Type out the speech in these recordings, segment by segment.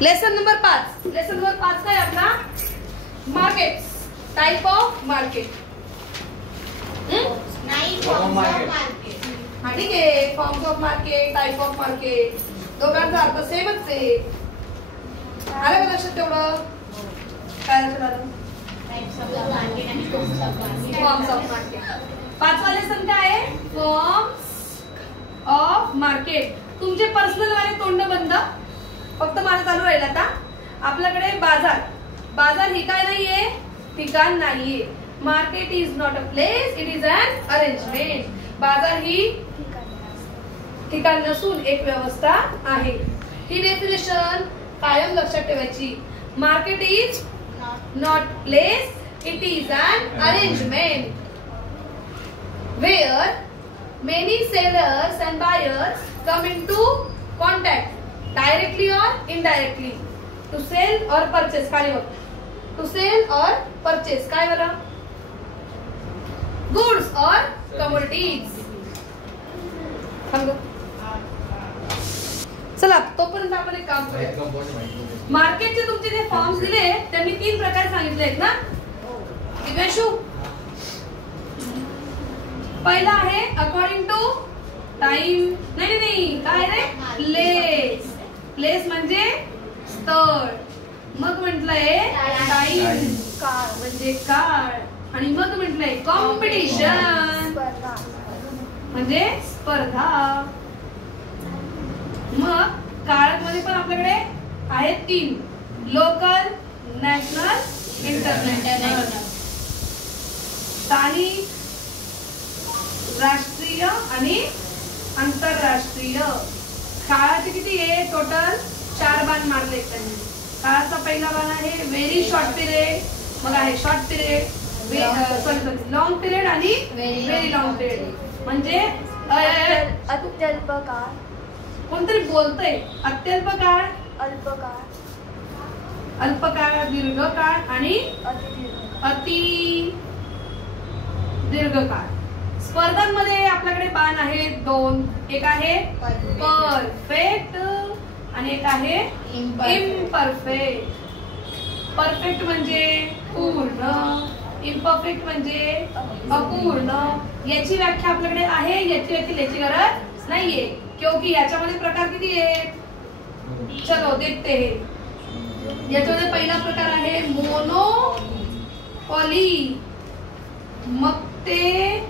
Lesson number 5. Lesson number 5 काय आपला? Market. Type of market. हा ठीक आहे. Forms of market, type of market, दोघांचा अर्थ सेमच आहे. आलं का लक्षात तेवढं? काय लक्षात आलं? Forms of market. 5वा लेसन काय आहे? Forms of market. तुमचे पर्सनल वाले तोंड बंद, फक्त माझं चालू राहील. आता आपल्याकडे बाजार. बाजार ही काय नाहीये? ठिकाण नाहीये. Market is not a place, it is an arrangement. बाजार ही ठिकाण नसून एक व्यवस्था आहे. ही डेफिनेशन कायम लक्षात ठेवायची. Market is not place, it is an arrangement where many sellers and buyers come into contact directly or indirectly to sell or purchase. खाली बघ. To sell or purchase काय बरं? Goods or commodities. चला तोपर्यंत आपण एक काम करूया. मार्केटचे तुमचे जे फॉर्म्स दिले त्यांनी 3 प्रकार सांगितले आहेत ना दिव्यांशु? पहिला आहे अकॉर्डिंग टू टाइम. नाही काय रे? प्लेस. प्लेस म्हणजे स्थळ. मग म्हटलंय टाइम म्हणजे काळ. आणि मग म्हटलंय कॉम्पिटिशन म्हणजे स्पर्धा. मग काळामध्ये पण आपल्याकडे आहेत 3. Local, national, international. स्थानिक, राष्ट्रीय आणि आंतरराष्ट्रीय. काळाचे किती आहे? टोटल 4 बाण मारले त्यांनी. काळाचा पहिला बाण आहे व्हेरी शॉर्ट पिरियड, मग आहे शॉर्ट पिरियड, लॉंग पिरियड आणि व्हेरी लॉंग पिरियड. म्हणजे अत्यल्प काळ. कोणतरी बोलतंय. अत्यल्प काळ, अल्प काळ, अल्प काळ, दीर्घ काळ आणि अति दीर्घ काळ. स्पर्धांमध्ये आपल्याकडे बाण आहेत 2. एक आहे परफेक्ट आणि एक आहे इम्परफेक्ट. परफेक्ट म्हणजे पूर्ण, इम्परफेक्ट म्हणजे अपूर्ण. याची व्याख्या आपल्याकडे आहे, याची व्याख्या लिहायची गरज नाहीये क्योंकि याच्यामध्ये प्रकार किती आहेत? चलो देखते हैं. याच्यामध्ये पहिला प्रकार आहे मोनोपॉली, मक्तेदारी.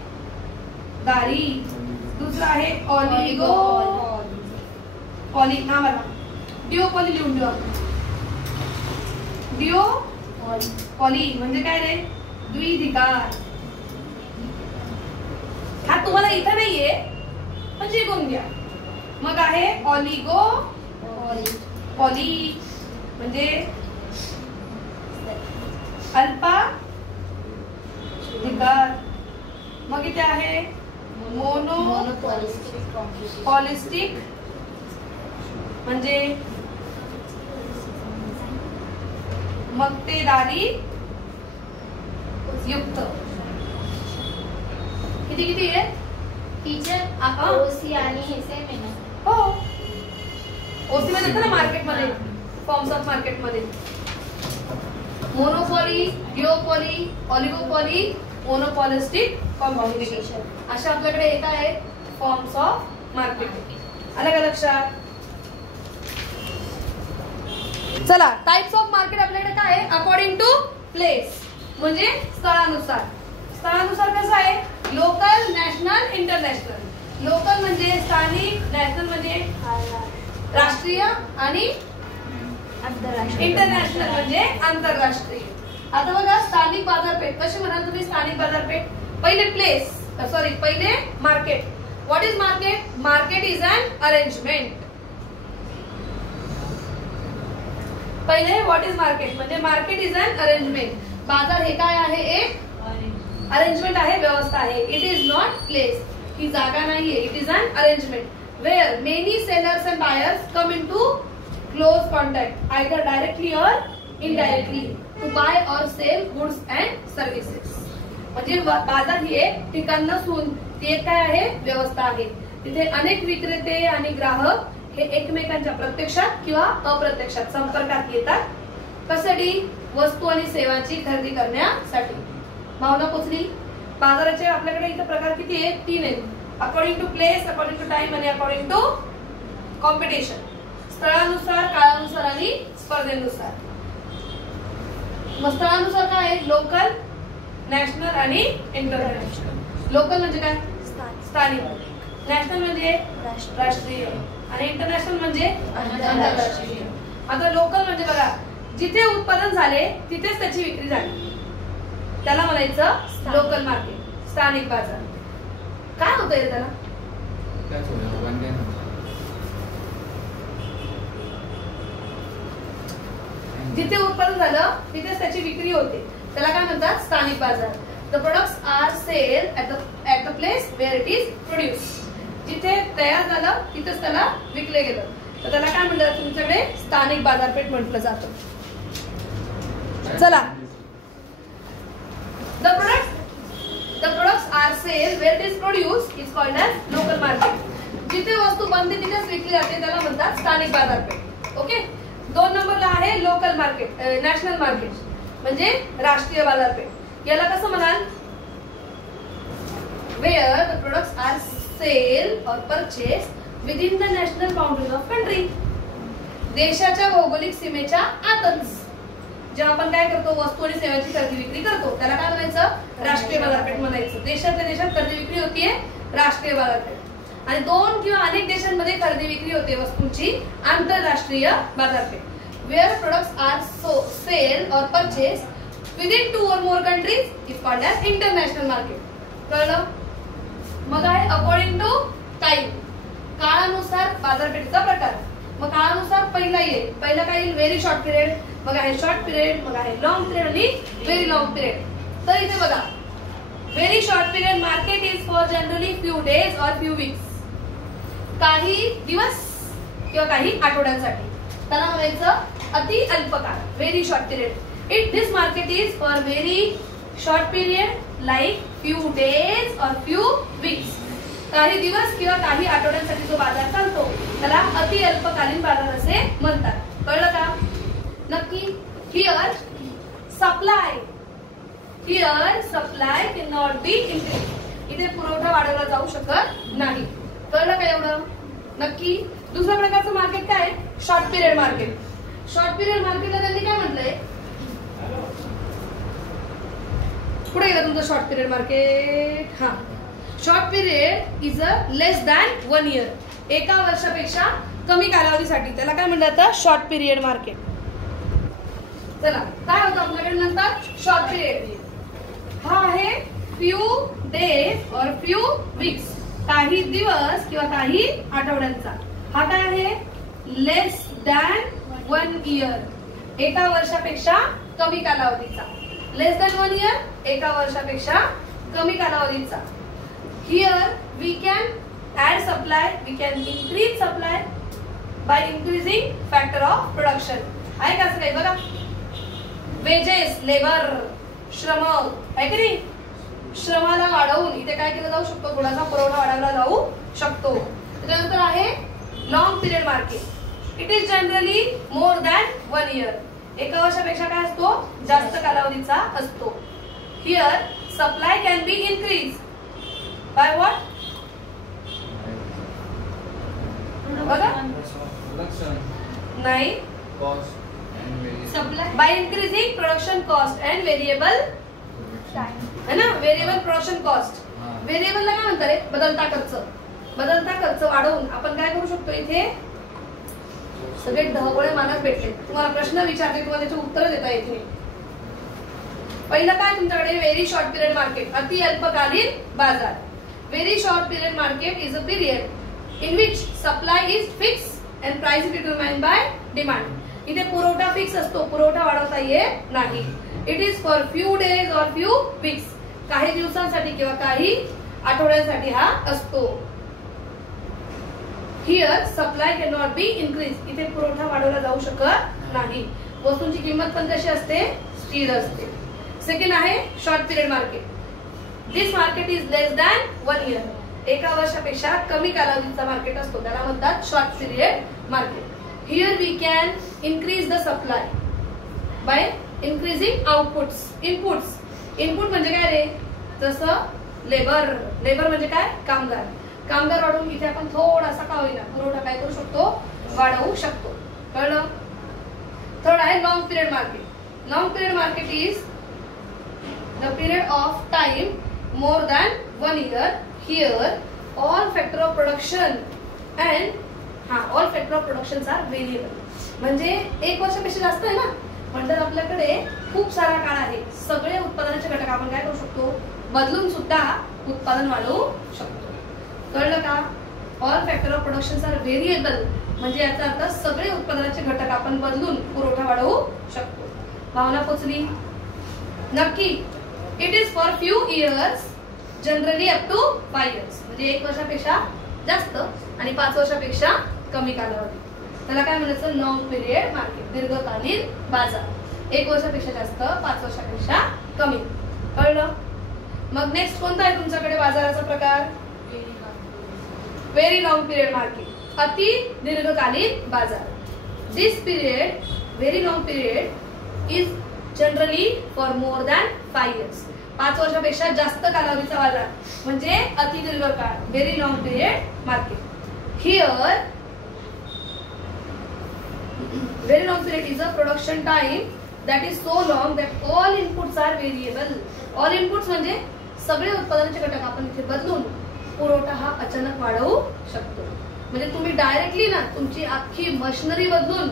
दुसरा आहे ऑलिगो पॉली. हा बघा डिओपॉली लिहून ठेवा. डिओपॉली म्हणजे काय रे? द्विधिकार. हा तुम्हाला इथं नाहीये पण शिकून घ्या. मग आहे ऑलिगो पॉली म्हणजे अल्पाधिकार. मग इथे आहे मोनोपॉलिस्टिक म्हणजे मक्तेदारी युक्त. किती आहे टीचर? ओसी आणि हे सेम आहे ना? हो. ओसी मध्ये ना मार्केट मध्ये फॉर्म्स ऑफ मार्केट मध्ये मोनोपॉली, डिओपॉली, ऑलिगोपॉली, मोनोपॉलिस्टिक, कॉम्बिनेशन अशा आपल्याकडे येत आहेत फॉर्म्स ऑफ मार्केट. आलं का लक्षात? चला टाइप्स ऑफ मार्केट आपल्याकडे काय आहे? अकॉर्डिंग टू प्लेस म्हणजे स्थळानुसार. स्थळानुसार कसं आहे? Local, national, international. लोकल म्हणजे स्थानिक, नॅशनल म्हणजे राष्ट्रीय आणि इंटरनॅशनल म्हणजे आंतरराष्ट्रीय. आता बघा स्थानिक बाजारपेठ कशी म्हणाल तुम्ही? स्थानिक बाजारपेठ पहिले प्लेस, सॉरी पहिले market. What is market? Market is an arrangement. पहिले व्हॉट इज मार्केट म्हणजे मार्केट इज अन अरेंजमेंट. बाजार हे काय आहे? एक अरेंजमेंट आहे, व्यवस्था आहे. इट इज नॉट प्लेस, ही जागा नाहीये. It is an arrangement where many sellers and buyers come in to close contact either directly or indirectly to buy or sell goods and services. म्हणजे बाजार ही एक ठिकाण नसून ती एक काय आहे? व्यवस्था आहे. तिथे अनेक विक्रेते आणि ग्राहक हे एकमेकांच्या प्रत्यक्षात किंवा अप्रत्यक्षात संपर्कात येतात. कशासाठी? वस्तू आणि सेवांची खरेदी करण्यासाठी. भावना पोचली? बाजाराचे आपल्याकडे इथे प्रकार किती आहेत? 3 आहेत. According to place, according to time आणि अकॉर्डिंग टू कॉम्पिटिशन. स्थळानुसार, काळानुसार आणि स्पर्धेनुसार. मग स्थळानुसार काय आहे? लोकल, नॅशनल आणि इंटरनॅशनल. लोकल म्हणजे काय? स्थानिक. नॅशनल म्हणजे राष्ट्रीय आणि इंटरनॅशनल म्हणजे आंतरराष्ट्रीय. आता लोकल म्हणजे बघा, जिथे उत्पादन झाले तिथेच त्याची विक्री झाली, त्याला म्हणायचं लोकल मार्केट, स्थानिक बाजार. काय होतंय त्याला? जिथे उत्पादन झालं तिथेच त्याची विक्री होते, त्याला काय म्हणतात? स्थानिक बाजार. The products are sell at the place where it is produce. जिथे तयार झालं तिथेच त्याला विकले गेलं, तर त्याला काय म्हणतात? तुमच्याकडे स्थानिक बाजारपेठ म्हटलं जातं. चला, the products are sell where it is produce is called as local market. जिथे वस्तू बनते तिथेच विकली जाते त्याला म्हणतात स्थानिक बाजारपेठ. ओके. 2 नंबरला आहे लोकल मार्केट, नॅशनल मार्केट म्हणजे राष्ट्रीय बाजारपेठ. याला कसं म्हणाल? Where the products are sell or purchase within the national boundaries of country. देशाच्या भौगोलिक सीमेच्या आतच जेव्हा आपण काय करतो? वस्तू आणि सेवांची खरेदी विक्री करतो, त्याला काय म्हणायचं? राष्ट्रीय बाजारपेठ म्हणायचं. देशातल्या देशात खरेदी विक्री होतीये, राष्ट्रीय बाजारपेठ. आणि 2 किंवा अनेक देशांमध्ये खरेदी विक्री होते वस्तूंची, आंतरराष्ट्रीय बाजारपेठ. Wear products are sell or purchase within 2 or more countries is called as international market. कळलं? मग आहे अकॉर्डिंग टू टाइम, काळानुसार बाजारपेठेचा प्रकार. मग काळानुसार पहिला येईल, पहिला काय येईल? व्हेरी शॉर्ट पिरियड, मग आहे शॉर्ट पिरियड, मग आहे लॉंग पिरियड आणि व्हेरी लॉंग पिरियड. तर इथे बघा, very short period market is for generally few days or few weeks. काही दिवस किंवा काही आठवड्यांसाठी, त्याला म्हणायचं अति अल्पकाळ, very short period. This market is for very short period like few days or few weeks. काही दिवस किंवा काही आठवड्यांसाठी जो बाजार चालतो त्याला अति अल्पकालीन बाजार असे म्हणतात. कळलं का? नक्की. Here supply can not be increase. इथे पुरवठा वाढवला जाऊ शकत नाही. कळलं का एवढं? नक्की. दुसऱ्या प्रकारचं मार्केट काय आहे? Short period market. Short period मार्केटला त्यांनी काय म्हटलंय? पुढे गेलं तुमचं शॉर्ट पिरियड मार्केट. हा, short period is a less than 1 year. 1 वर्षापेक्षा कमी कालावधीसाठी त्याला काय म्हणतात? Short period market. चला, काय होतं आपल्याकडे नंतर? शॉर्ट पिरियड हा आहे few days or few weeks, काही दिवस किंवा काही आठवड्यांचा. हा काय आहे? लेस दॅन 1 year, 1 वर्षापेक्षा कमी कालावधीचा. लेस दॅन 1 year, 1 वर्षापेक्षा कमी कालावधीचा. Here we can add supply, we can increase supply by increasing factor of production. आहे का असं काही? बघा, वेजेस, लेबर, श्रम आहे की नाही? श्रमाला वाढवून इथे काय केलं जाऊ शकतो? थोडासा पुरवठा वाढवला जाऊ शकतो. त्यानंतर आहे long period market. It is generally more than 1 year. 1 वर्षापेक्षा काय असतो? जास्त कालावधीचा असतो. Here supply can be increase by what? बघा, नाही, by increasing production cost and variable time, है ना? variable production cost. variable ला काय म्हणतात? बदलता खर्च. बदलता खर्च वाढवून आपण काय करू शकतो? इथे सगळे ढवळे मानक भेटले, तुम्हाला प्रश्न विचारते, तुम्हाला त्याचे उत्तर देता येत नाही. पहिलं काय तुमच्याकडे? व्हेरी शॉर्ट पिरियड मार्केट, अति अल्पकालीन बाजार. Very short period market is a period in which supply is fixed and price is determined by demand. इथे पुरवठा फिक्स असतो, पुरवठा वाढवता येत नाही. It is for few days or few weeks. काही दिवसांसाठी किंवा काही आठवड्यांसाठी हा असतो. Here supply cannot be increased. इथे पुरवठा वाढवला जाऊ शकत नाही. वस्तूंची किंमत पण कशी असते? स्थिर असते. सेकंड आहे short period market. This market is less than 1 year. एका वर्षापेक्षा कमी कालावधीचा मार्केट असतो त्याला म्हणतात short period market. Here we can increase the supply by increasing outputs. Input म्हणजे काय रे, जसं लेबर म्हणजे काय, कामगार वाढवून इथे आपण थोडासा का होईना पुरवठा काय करू शकतो, वाढवू शकतो. कळलं. थर्ड आहे long period market. Long period market is the period of time more than 1 year. Here all factor of production all factor of production are variable. म्हणजे 1 वर्षापेक्षा जास्त आहे ना, म्हणजे आपल्याकडे खूप सारा काळ आहे. सगळे उत्पादनाचे घटक आपण काय करू शकतो, बदलून सुद्धा उत्पादन वाढवू शकतो. कळलं का. All factor of production are variable म्हणजे याचा अर्थ सगळे उत्पादनाचे घटक आपण बदलून पुरवठा वाढवू शकतो. भावना पोचली नक्की. It is for few years generally up to 5 years. म्हणजे 1 वर्षापेक्षा जास्त आणि 5 वर्षापेक्षा कमी कालावधी. त्याला काय म्हणायचं, लॉंग पिरियड मार्केट, दीर्घकालीन बाजार. 1 वर्षापेक्षा जास्त, 5 वर्षापेक्षा कमी. कळलं. मग नेक्स्ट कोणता आहे तुमच्याकडे बाजाराचा प्रकार, व्हेरी लॉंग पिरियड मार्केट, अति दीर्घकालीन बाजार. This period, very long period is generally for more than 5 years. 5 वर्षापेक्षा जास्त कालावधीचा बाजार म्हणजे अति दीर्घकाळ, very long period market. Here very long period is a production time that is so long that all inputs are variable. all inputs म्हणजे सगळे उत्पादनाचे घटक आपण इथे बदलून पुरवठा हा अचानक वाढवू शकतो. म्हणजे तुम्ही डायरेक्टली ना तुमची अख्खी मशिनरी बदलून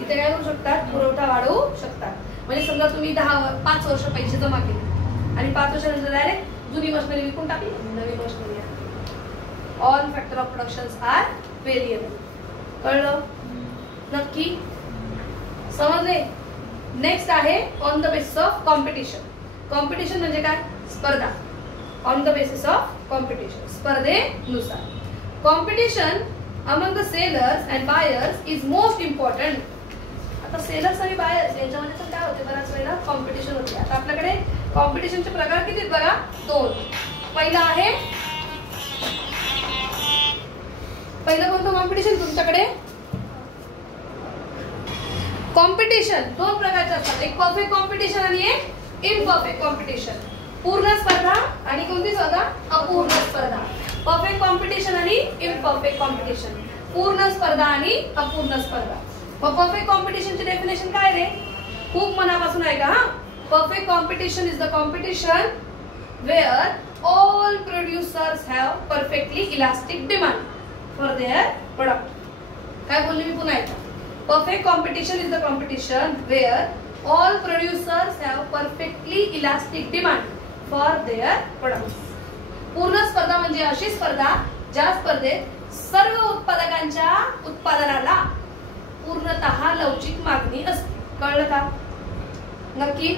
इथे काय करू शकतात, पुरवठा वाढवू शकतात. म्हणजे समजा तुम्ही 5 वर्ष पैसे जमा केले आणि 5 वर्षानंतर डायरेक्ट जुनी मशिनरी विकून टाकली, नवी मशिनरी आली. All factor of production are variable. कळलं नक्की, समजले. नेक्स्ट आहे on the basis of competition. Competition म्हणजे काय, स्पर्धा. On the basis of competition, स्पर्धेनुसार. Competition among the sellers and buyers is most important. आता सेलर्स आणि बायर्स यांच्यामध्ये पण काय होते, बऱ्याच वेळेला कॉम्पिटिशन होते. आता आपल्याकडे कॉम्पिटिशनचे प्रकार किती आहेत बघा, 2. पहिलं कोणतं कॉम्पिटिशन तुमच्याकडे, कॉम्पिटिशन 2 प्रकारचे असतात, एक परफेक्ट कॉम्पिटिशन आणि एक इम्परफेक्ट कॉम्पिटिशन. पूर्ण स्पर्धा आणि कोणती स्पर्धा, अपूर्ण स्पर्धा. परफेक्ट कॉम्पिटिशन आणि इम्परफेक्ट कॉम्पिटिशन, पूर्ण स्पर्धा आणि अपूर्ण स्पर्धा. मग परफेक्ट कॉम्पिटिशनची डेफिनेशन काय रे, खूप मनापासून आहे का. Perfect competition is the competition where all producers have perfectly elastic demand for their product. काय बोलले मी पुन्हा एकदा, perfect competition is the competition where all producers have perfectly elastic demand for their products. पूर्ण स्पर्धा म्हणजे अशी स्पर्धा ज्या स्पर्धेत सर्व उत्पादकांच्या उत्पादनाला पूर्णतः लवचिक मागणी असते. कळलं का नक्की.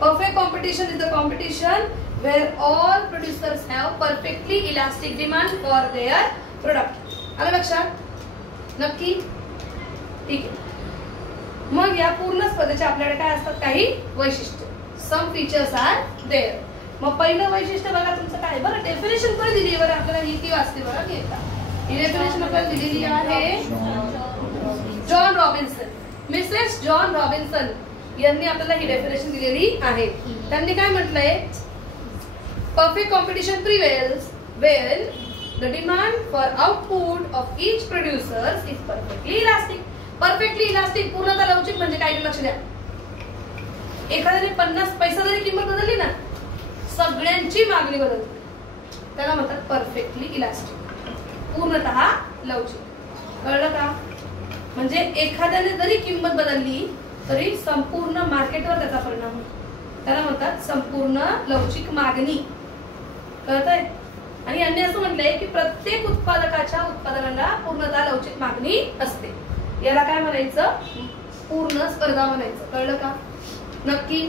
Perfect competition is the competition where all producers have perfectly elastic demand for their product. आलं लक्षात नक्की. ठीक आहे. मग या पूर्ण स्पर्धेचे आपल्याकडे काय असतात, काही वैशिष्ट्य, सम फीचर्स आर देअर. मग पहिलं वैशिष्ट्य बघा तुमचं काय, बरं डेफिनेशन पण दिली बरं आपल्याला, ही ती वाचते बघा की एकदा. ही डेफिनेशन आपल्याला दिलेली आहे John Robinson. Mrs John Robinson यांनी आपल्याला ही डेफिनेशन दिलेली आहे. त्यांनी काय म्हटलंय, perfect competition prevails when the demand for output of each producer is perfectly elastic. Perfectly elastic, पूर्णतः लवचिक म्हणजे काय, लक्ष द्या. एखाद्याने 50 पैसा जरी किंमत बदलली ना, सगळ्यांची मागणी बदलते, त्याला म्हणतात परफेक्टली इलास्टिक, पूर्णतः लवचिक. कळलं का. म्हणजे एखाद्याने जरी किंमत बदलली तरी संपूर्ण मार्केटवर त्याचा परिणाम होतो, त्याला म्हणतात संपूर्ण लवचिक मागणी. कळतंय. आणि यांनी असं म्हटलंय की प्रत्येक उत्पादकाच्या उत्पादनाला पूर्णतः लवचिक मागणी असते, याला काय म्हणायचं, पूर्ण स्पर्धा म्हणायचं. कळलं का नक्की.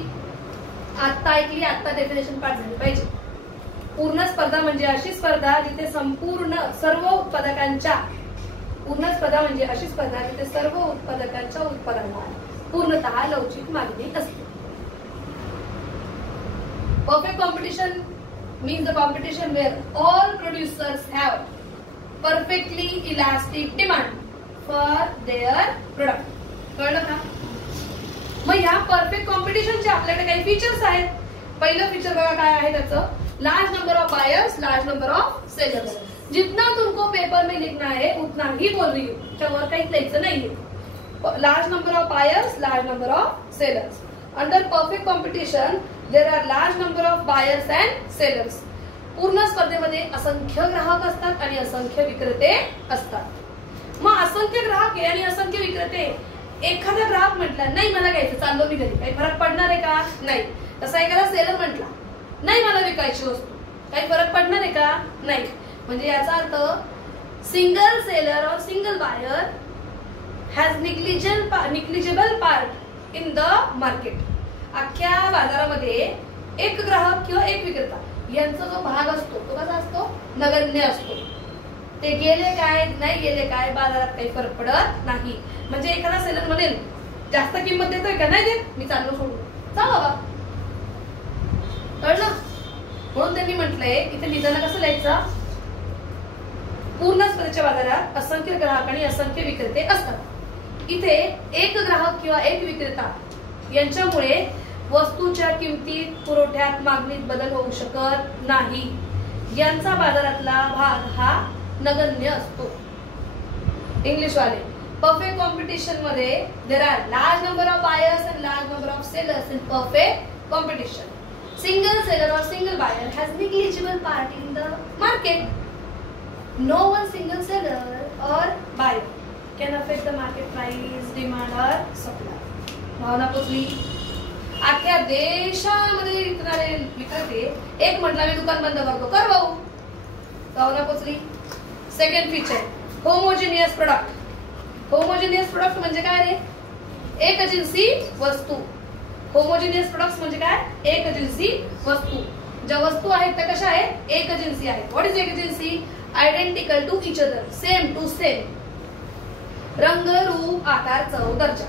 आता ऐकली, आता डेफिनेशन पाठ झाली पाहिजे. पूर्ण स्पर्धा म्हणजे अशी स्पर्धा जिथे सर्व उत्पादकांच्या, पूर्ण स्पर्धा म्हणजे अशी स्पर्धा जिथे सर्व उत्पादकांच्या उत्पादनाला पूर्णतः लवचिक मागणी असते. Perfect competition means the competition where all producers have perfectly elastic demand for their product. कळलं का? मग ह्या परफेक्ट कॉम्पिटिशनचे आपल्याकडे काही फीचर्स आहेत. पहिलं फीचर बघा काय आहे त्याचं, large number of buyers, large number of sellers. जितना तुमको पेपर में लिखना है उतना ही बोल रही हूँ, त्यावर काहीच लिहायचं नाहीये. Large number of buyers, large number of sellers. Under perfect competition there R large number of buyers and sellers. पूर्ण स्पर्धेमध्ये असंख्य ग्राहक असतात आणि असंख्य विक्रेते असतात. मग असंख्य ग्राहक आणि असंख्य विक्रेते, एखादा ग्राहक म्हटला नाही मला घ्यायचं, चाललो मी घरी, काही फरक पडणार आहे का? नाही. तसा एखादा सेलर म्हटला नाही मला विकायची वस्तू, काही फरक पडणार आहे का? नाही. म्हणजे याचा अर्थ single seller or single buyer has negligible part in the market. अख्ख्या बाजारामध्ये एक ग्राहक किंवा एक विक्रेता यांचा जो भाग असतो तो कसा असतो? नगण्य असतो. ते गेले काय नाही गेले काय बाजारात काही फरक पडत नाही. म्हणजे एखादा सेलर म्हणेल जास्त किंमत देतोय का? नाही देत, मी चाललो सोडून, जा बाबा. कळलं? म्हणून त्यांनी म्हटलंय इथे लिहिताना कसं लिहायचं, पूर्ण स्पर्धेच्या बाजारात असंख्य ग्राहक आणि असंख्य विक्रेते असतात. इथे एक ग्राहक किंवा एक विक्रेता यांच्यामुळे वस्तूच्या किमतीत, पुरवठ्यात, मागणीत बदल होऊ शकत नाही. यांचा बाजारातला भाग हा नगण्य असतो. इंग्लिश वाले, परफेक्ट कॉम्पिटिशन मध्ये there are large number of buyers and large number of sellers in perfect competition. Single seller or single buyer has negligible part in the market. No one single seller or buyer can affect the market price, demand or supply. भावना पोचली? अख्ख्या देशामध्ये विकणारे विक्रेते एक म्हटला मी दुकान बंद करतो, कर भाऊ. भावना पोचली? Second feature, homogeneous product. Homogeneous product म्हणजे काय रे? एक जिन्सी वस्तू. होमोजिनियस प्रोडक्ट्स म्हणजे काय? एक जिन्सी वस्तू. ज्या वस्तू आहेत त्या कशा आहेत? एक जिन्सी आहेत. व्हॉट इज एक जिन्सी? Identical to each other, same to same. रंग, रूप, आकार, चव, दर्जा,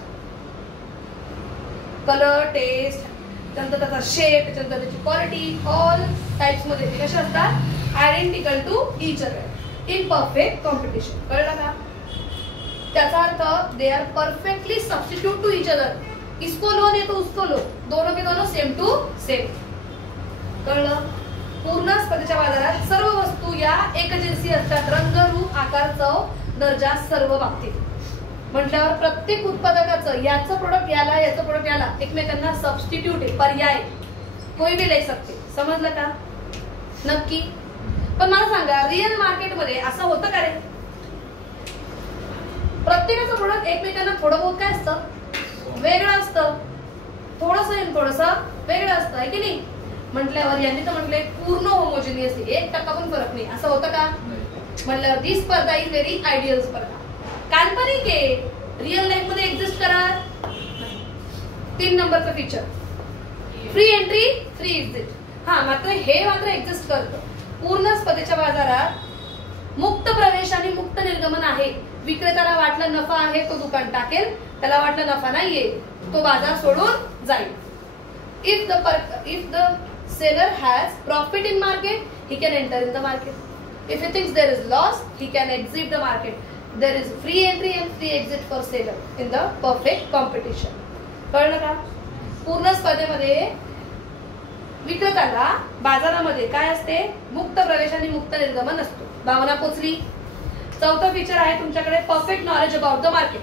कलर, टेस्ट, त्यानंतर त्याचा शेप, त्यानंतर त्याची क्वालिटी, ऑल टाइप्स मध्ये ते कशा असतात? Identical to each other in perfect competition. कळलं का? त्याचा अर्थ they are perfectly substitute to each other. इसको लो नहीं तो उसको लो, दोनों के दोनों सेम टू सेम. कळलं? पूर्ण स्पर्धेच्या बाजारात सर्व वस्तू या एकजिन्सी असतात. रंग, रूप, आकार, चव, दर्जा सर्व बाबतीत. म्हटल्यावर प्रत्येक उत्पादकाचं याचं प्रोडक्ट याला, याचं प्रोडक्ट याला एकमेकांना सबस्टिट्यूट आहे, पर्याय. कोई भी ले सकते. समजलं का? नक्की. पण मला सांगा रिअल मार्केटमध्ये असं होतं का रे? प्रत्येकाचं प्रोडक्ट एकमेकांना थोडं बहुत काय असतं? वेगळं असतं. थोडस वेगळं असतं, आहे की नाही? म्हटल्यावर यांनी तर म्हटलंय पूर्ण होमोजिनियस, 1% पण फरक नाही. असं होतं का? म्हटल्यावर ती स्पर्धा इज व्हेरी आयडियल स्पर्धा. काल्पनिक आहे, रिअल लाईफ मध्ये एक्झिस्ट करत. 3 नंबरचं feature, free entry, free exit. हा, मात्र हे मात्र एक्झिस्ट करतं. पूर्ण स्पर्धेच्या बाजारात मुक्त प्रवेश आणि मुक्त निर्गमन आहे. विक्रेत्याला वाटलं नफा आहे तो दुकान टाकेल, त्याला वाटलं नफा नाहीये तो बाजार सोडून जाईल. If the seller has profit in market, he can enter in the market. If he thinks there is loss, he can exit the market. There is free entry and free exit for seller in the perfect competition. कळलं का? पूर्ण स्पर्धेमध्ये विक्रेत्याला बाजारामध्ये काय असते? मुक्त प्रवेश आणि मुक्त निर्गमन असतो. भावना पोचली? चौथं फीचर आहे तुमच्याकडे perfect knowledge about the market.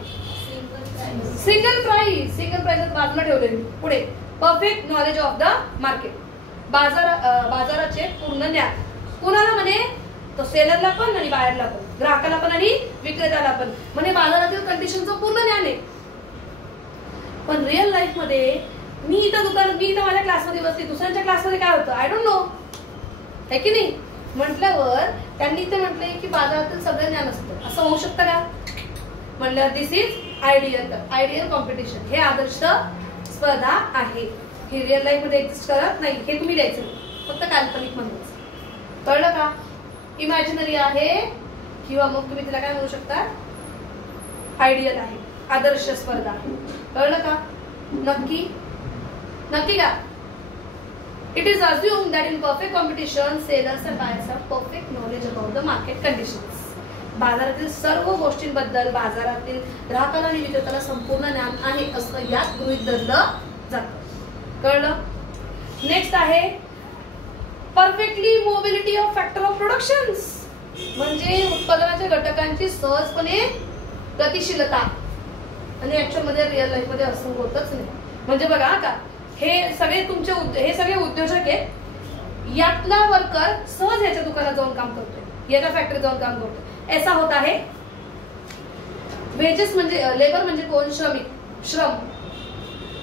Single price बाजूला ठेवलेली. पुढे perfect knowledge of the market. बाजाराचे पूर्ण ज्ञान. कुणाला म्हणे? तो सेलरला पण आणि बायरला पण, ग्राहकाला पण आणि विक्रेत्याला पण. म्हणजे बाजारातील कंडिशनचं पूर्ण ज्ञान आहे. पण रिअल लाईफ मध्ये मी इथं माझ्या क्लासमध्ये बसली, दुसऱ्यांच्या क्लासमध्ये काय होतं आय डोंट नो, आहे की नाही? म्हटल्यावर त्यांनी इथे म्हटलंय की बाजारातील सगळं ज्ञान असतं. असं होऊ शकतं का? म्हटल्यावर दिस इज आयडियल कॉम्पिटिशन. हे आदर्श स्पर्धा आहे. ही रिअल लाईफ मध्ये एक्झिस्ट करत नाही. हे तुम्ही द्यायचं, फक्त काल्पनिक म्हणून. कळलं का? इमॅजिनरी आहे किंवा मग तुम्ही तिला काय म्हणू शकता? आयडियल आहे, आदर्श स्पर्धा. कळलं का? नक्की का? It is assumed that in perfect competition, sellers and buyers have perfect knowledge about the market conditions. बाजारातील सर्व गोष्टींबद्दल बाजारातील ग्राहकाला आणि विक्रेत्याला संपूर्ण ज्ञान आहे असं यात गृहीत धरलं जातं. कळलं? नेक्स्ट आहे perfectly mobility of factor of productions, म्हणजे उत्पादनाच्या घटकांची सहजपणे गतिशीलता. आणि ऍक्च्युअल मध्ये रिअल लाईफ मध्ये असं होतच नाही. म्हणजे बघा का, हे सगळे उद्योजक आहेत, यातला वर्कर सहज याच्या दुकानात जाऊन काम करतोय, याच्या फॅक्टरीत जाऊन काम करतोय. ऐसा होता है. वेजेस म्हणजे लेबर म्हणजे कोण? श्रम.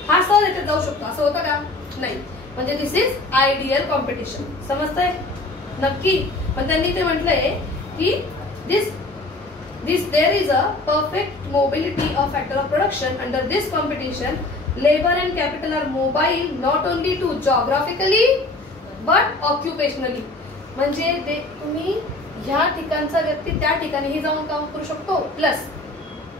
हा सहज याच्यात जाऊ शकतो, असं होतं का? नाही. म्हणजे दिस इज आयडियल कॉम्पिटिशन. समजतंय? नक्की. पण त्यांनी ते म्हटलंय की this there is a perfect mobility of factor of production. Under this competition, labor and capital are mobile not only to geographically but occupationally. म्हणजे ते तुम्ही ह्या ठिकाणचा व्यक्ती त्या ठिकाणीही जाऊन काम करू शकतो, प्लस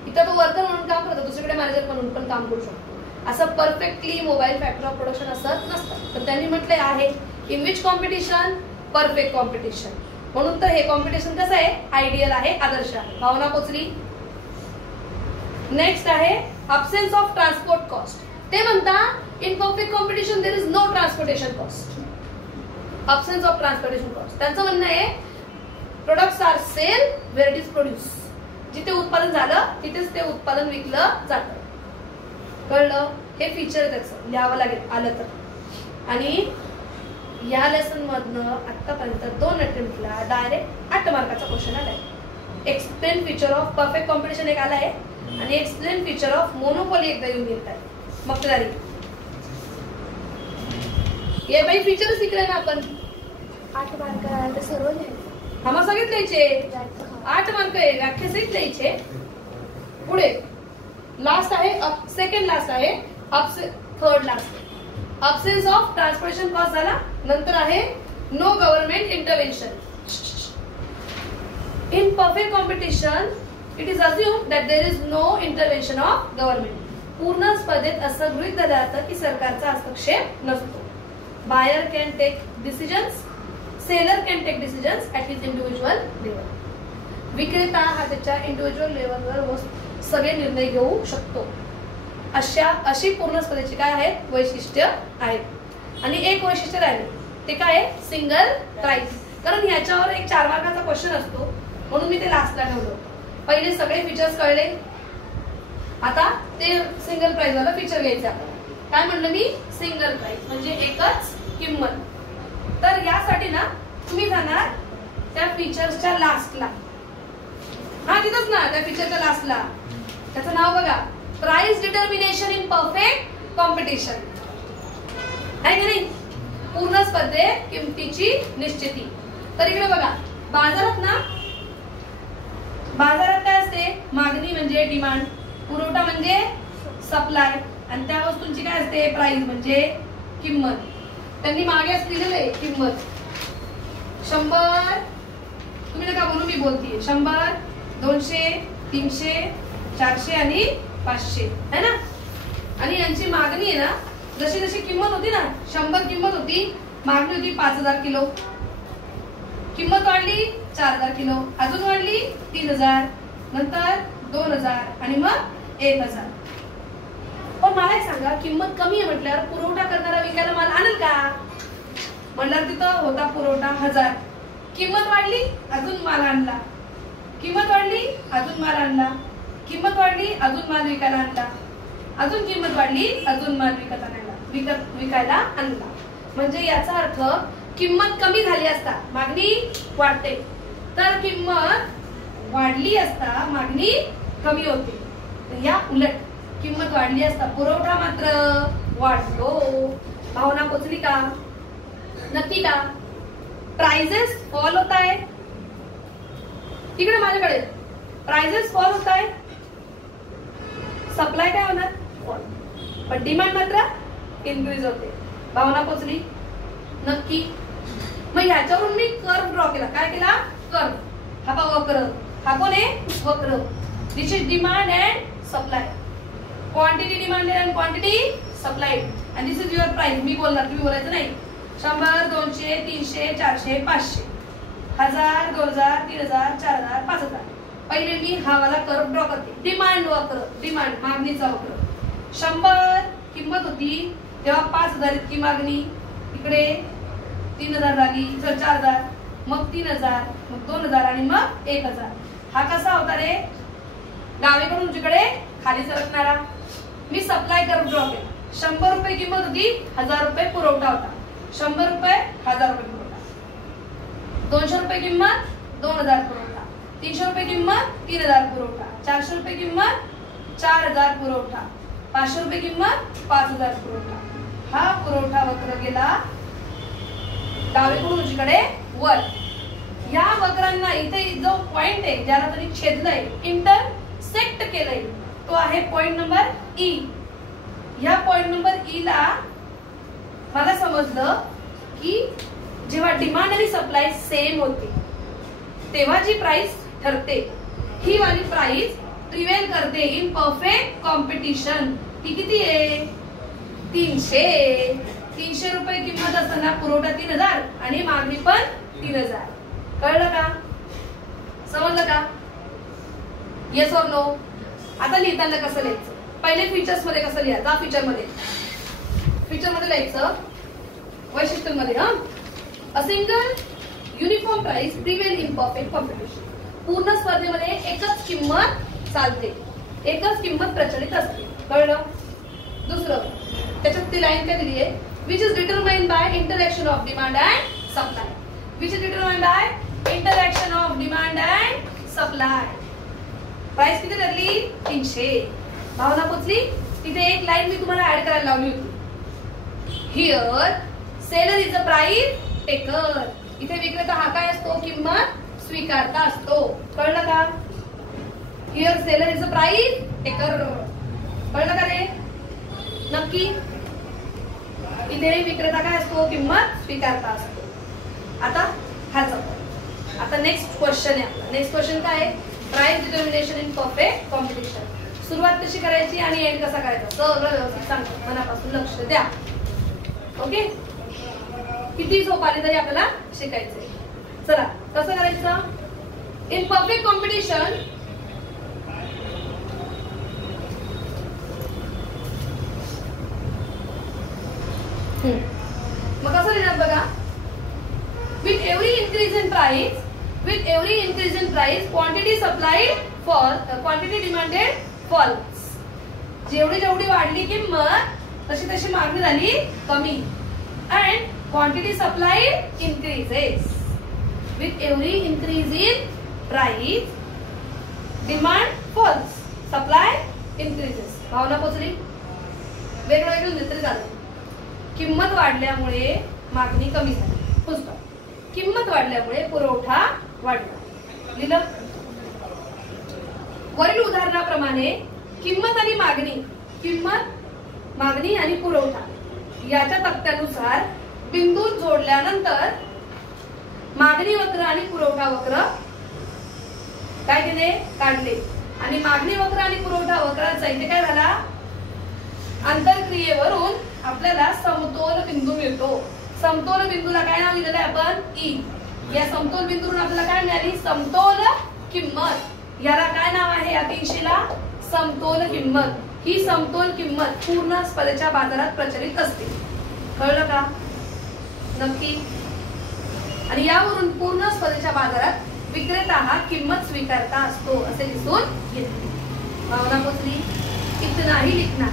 इथं तो वर्कर म्हणून काम करतो, दुसरीकडे मॅनेजर म्हणून पण काम करू शकतो. असं perfectly mobile factor of production असत नसतं. तर त्यांनी म्हटले आहे in which competition? Perfect competition. म्हणून तर हे कॉम्पिटिशन कसं आहे? आयडियल आहे, आदर्श आहे. भावना पोचली? नेक्स्ट आहे अब्सेन्स ऑफ ट्रान्सपोर्ट कॉस्ट. ते म्हणता in perfect competition there is no transportation cost. Absence of transportation cost. त्यांचं म्हणणं आहे products are sell where it is produce. जिथे उत्पादन झालं तिथेच ते उत्पादन विकलं जातं. कळलं? हे फीचर त्याचं लिहावं लागेल आलं तर. आणि या लेसन मधनं आतापर्यंत 2 अटेम्प्टला डायरेक्ट 8 मार्काचा क्वेश्चन आलाय. Explain feature of perfect competition एक आलाय आणि एक्सप्लेन फीचर ऑफ मोनोपोली एकदा येऊन घेताय. मक्तेदारी हे बाई फीचर शिकले ना आपण. 8 मार्क सर्व लिहायचे. आम्हाला सगळेच लिहायचे. 8 मार्क आहे, व्याख्या सहित लिहायचे. पुढे लास्ट आहे, सेकंड लास्ट आहे, third last. Absence of transportation cost झाला. नंतर आहे no government intervention. In perfect competition it is assumed that there is no intervention of government. पूर्ण स्पर्धेत असं गृहीत धरलं जातं की सरकारचा हस्तक्षेप नसतो. Buyer can take decisions, seller can take decisions at his individual level. विक्रेता हा त्याच्या इंडिव्हिज्युअल लेवलवर सगळे निर्णय घेऊ शकतो. अशी पूर्ण स्पर्धेची काय आहेत? वैशिष्ट्य आहेत. आणि एक वैशिष्ट्य राहिले ते काय आहे? Single price. कारण ह्याच्यावर एक 4 मार्काचा क्वेश्चन असतो म्हणून मी ते लास्टला ठेवलं. पहिले सगळे फीचर्स कळले, आता ते सिंगल प्राइस वाला फीचर घ्यायचं आपण. काय म्हणलं मी? सिंगल प्राइस म्हणजे एकच किंमत. तर यासाठी ना तुम्ही जाणार त्या फीचर्सच्या लास्टला. हा तिथंच ना त्या फीचरच्या लास्टला. त्याचं नाव बघा, price determination in perfect competition. आहे की नाही? पूर्ण स्पर्धेत किमतीची निश्चिती. तर इकडे बघा, बाजारात काय असते? मागणी म्हणजे डिमांड, पुरवठा म्हणजे सप्लाय, आणि त्या वस्तूंची काय असते? प्राइस म्हणजे किंमत. त्यांनी मागे दिलेलं आहे किंमत 100. तुम्ही नका बोलू, मी बोलतीये. 100, 200, 300, 400 आणि 500 है ना. आणि यांची मागणी आहे ना, जशी जशी किंमत होती ना, 100 किंमत होती, मागणी होती 5000 किलो. किंमत वाढली 4000 किलो, अजून वाढली 3000, नंतर 2000 आणि मग 1000. पण मला एक सांगा, किंमत कमी आहे म्हटल्यावर पुरवठा करणारा विकायला माल आणेल का? म्हणल्यावर तिथं होता पुरवठा 1000, किंमत वाढली अजून माल आणला, किंमत वाढली अजून माल आणला, किंमत वाढली अजून माल विकायला आणला, अजून किंमत वाढली अजून माल विकायला आणला. म्हणजे याचा अर्थ किंमत कमी झाली असता मागणी वाढते, तर किंमत वाढली असता मागणी कमी होते. या उलट किंमत वाढली असता पुरवठा मात्र वाढतो. भावना पोचली का? नक्की का? प्राइजेस फॉल होत आहे. इकडे माझ्याकडे प्राइजेस फॉल होत आहे, सप्लाय काय होणार? फॉल, पण डिमांड मात्र इन्क्रीज होते. भावना पोचली? नक्की. मग ह्याच्यावरून मी कर्व ड्रॉ केला. काय केला? कर्व. हा बघा वक्र. हा कोण आहे? वक्र. This is demand and supply. Quantity demanded and quantity supplied, and this is your price. मी बोलणार, तुम्ही बोलायचं नाही. 100, 200, 300, 400, 500, 1000, 2000, 3000, 4000, 5000. पहिले मी हा वाला कर्व ड्रॉ करते. डिमांड वक्र, डिमांड मागणीचा वक्र. 100 किंमत होती तेव्हा 5000 इतकी मागणी, इकडे 3000 झाली, 4000, मग 3000, मग 2000 आणि मग 1000. हा कसा होता रे? डावीकडून उजवीकडे खाली सरकणारा. मी सप्लाय कर्व ड्रॉ केला. 100 रुपये किंमत होती, 1000 रुपये पुरवठा होता. 100 रुपये 1000 रुपये पुरवठा. 200 रुपये किंमत 2000 पुरवठा. 300 रुपये किंमत 3000 पुरवठा. 400 रुपये किंमत 4000 पुरवठा. 500 रुपये किंमत 5000 पुरवठा. हा पुरवठा वक्र गेला डावीकडून उजवीकडे वर. या वक्रांना इथे जो पॉइंट आहे ज्याला त्यांनी छेदलंय, इंटरसेक्ट केलंय, तो आहे पॉइंट नंबर ई. या पॉइंट नंबर ई ला मला समजलं की जेव्हा डिमांड आणि सप्लाय सेम होते तेव्हा जी प्राइस ठरते ही वाली प्राइस प्रिवेल करते इन परफेक्ट कॉम्पिटिशन. ती किती आहे? 300. 300 रुपये किंमत असताना पुरवठा 3000 आणि मागणी पण 3000. कळलं का? समजलं का? Yes or no? आता लिहिताना कसं लिहायचं? पहिले फीचर्स मध्ये कसं लिहायचं? फीचर मध्ये लिहायचं वैशिष्ट्यांमध्ये. A single uniform price prevail in perfect competition. पूर्ण स्पर्धेमध्ये एकच किंमत चालते, एकच किंमत प्रचलित असते. कळलं? दुसरं त्याच्यात ती लाईन काय दिली आहे? Which is determined by interaction of demand and supply. Which is determined by interaction of demand and supply. Price किती ठरली? 300. भावना पोचली? तिथे एक लाईन मी तुम्हाला ऍड करायला लावली होती. Here seller is a price taker. इथे विक्रेता हा काय असतो? किंमत स्वीकारता असतो. कळलं का? Here seller is a price taker. कळलं का रे? नक्की? इथे विक्रेता काय असतो? किंमत स्वीकारता असतो. आता हा चौथा. आता नेक्स्ट क्वेश्चन आहे आपला. नेक्स्ट क्वेश्चन काय आहे? Price determination in perfect competition. सुरुवात कशी करायची आणि एंड कसा करायचा सगळं व्यवस्थित सांगतो. मनापासून लक्ष द्या. ओके? किती झोप आली तरी आपल्याला शिकायचंय. चला कसं करायचं? इन परफेक्ट कॉम्पिटिशन मग कसं लिहिणार बघा. With every increase in price, with every increase in price quantity supplied for quantity demanded falls. जेवढी जेवढी वाढली किंमत तशी तशी मागणी झाली कमी. and quantity supplied increases. with every increase in price demand falls, supply increases. भावना पोचली? वेगवेगळं लिहितरी झालं. किंमत वाढल्यामुळे मागणी कमी झाली. पुस्तक. किंमत वाढल्यामुळे पुरवठा वाढला. लिहिलं? वरील उदाहरणाप्रमाणे किंमत आणि मागणी, किंमत, मागणी आणि पुरवठा याच्या तक्त्यानुसार बिंदू जोडल्यानंतर मागणी वक्र आणि पुरवठा वक्र काय केले? काढले. आणि मागणी वक्र आणि पुरवठा वक्राचा इथे काय झाला? आंतरक्रियेवरून आपल्याला समतोल बिंदू मिळतो. समतोल बिंदूला काय नाव दिलेलं आहे आपण? ई. या समतोल बिंदूवरून आपल्याला काय मिळाली? समतोल किंमत. याला काय नाव आहे? या 300 ला समतोल किंमत. ही समतोल किंमत पूर्ण स्पर्धेच्या बाजारात प्रचलित असते. कळलं का? नक्की? आणि यावरून पूर्ण स्पर्धेच्या बाजारात विक्रेता हा किंमत स्वीकारता असतो असे दिसून येते. भावना पोचली? इतना ही लिखना.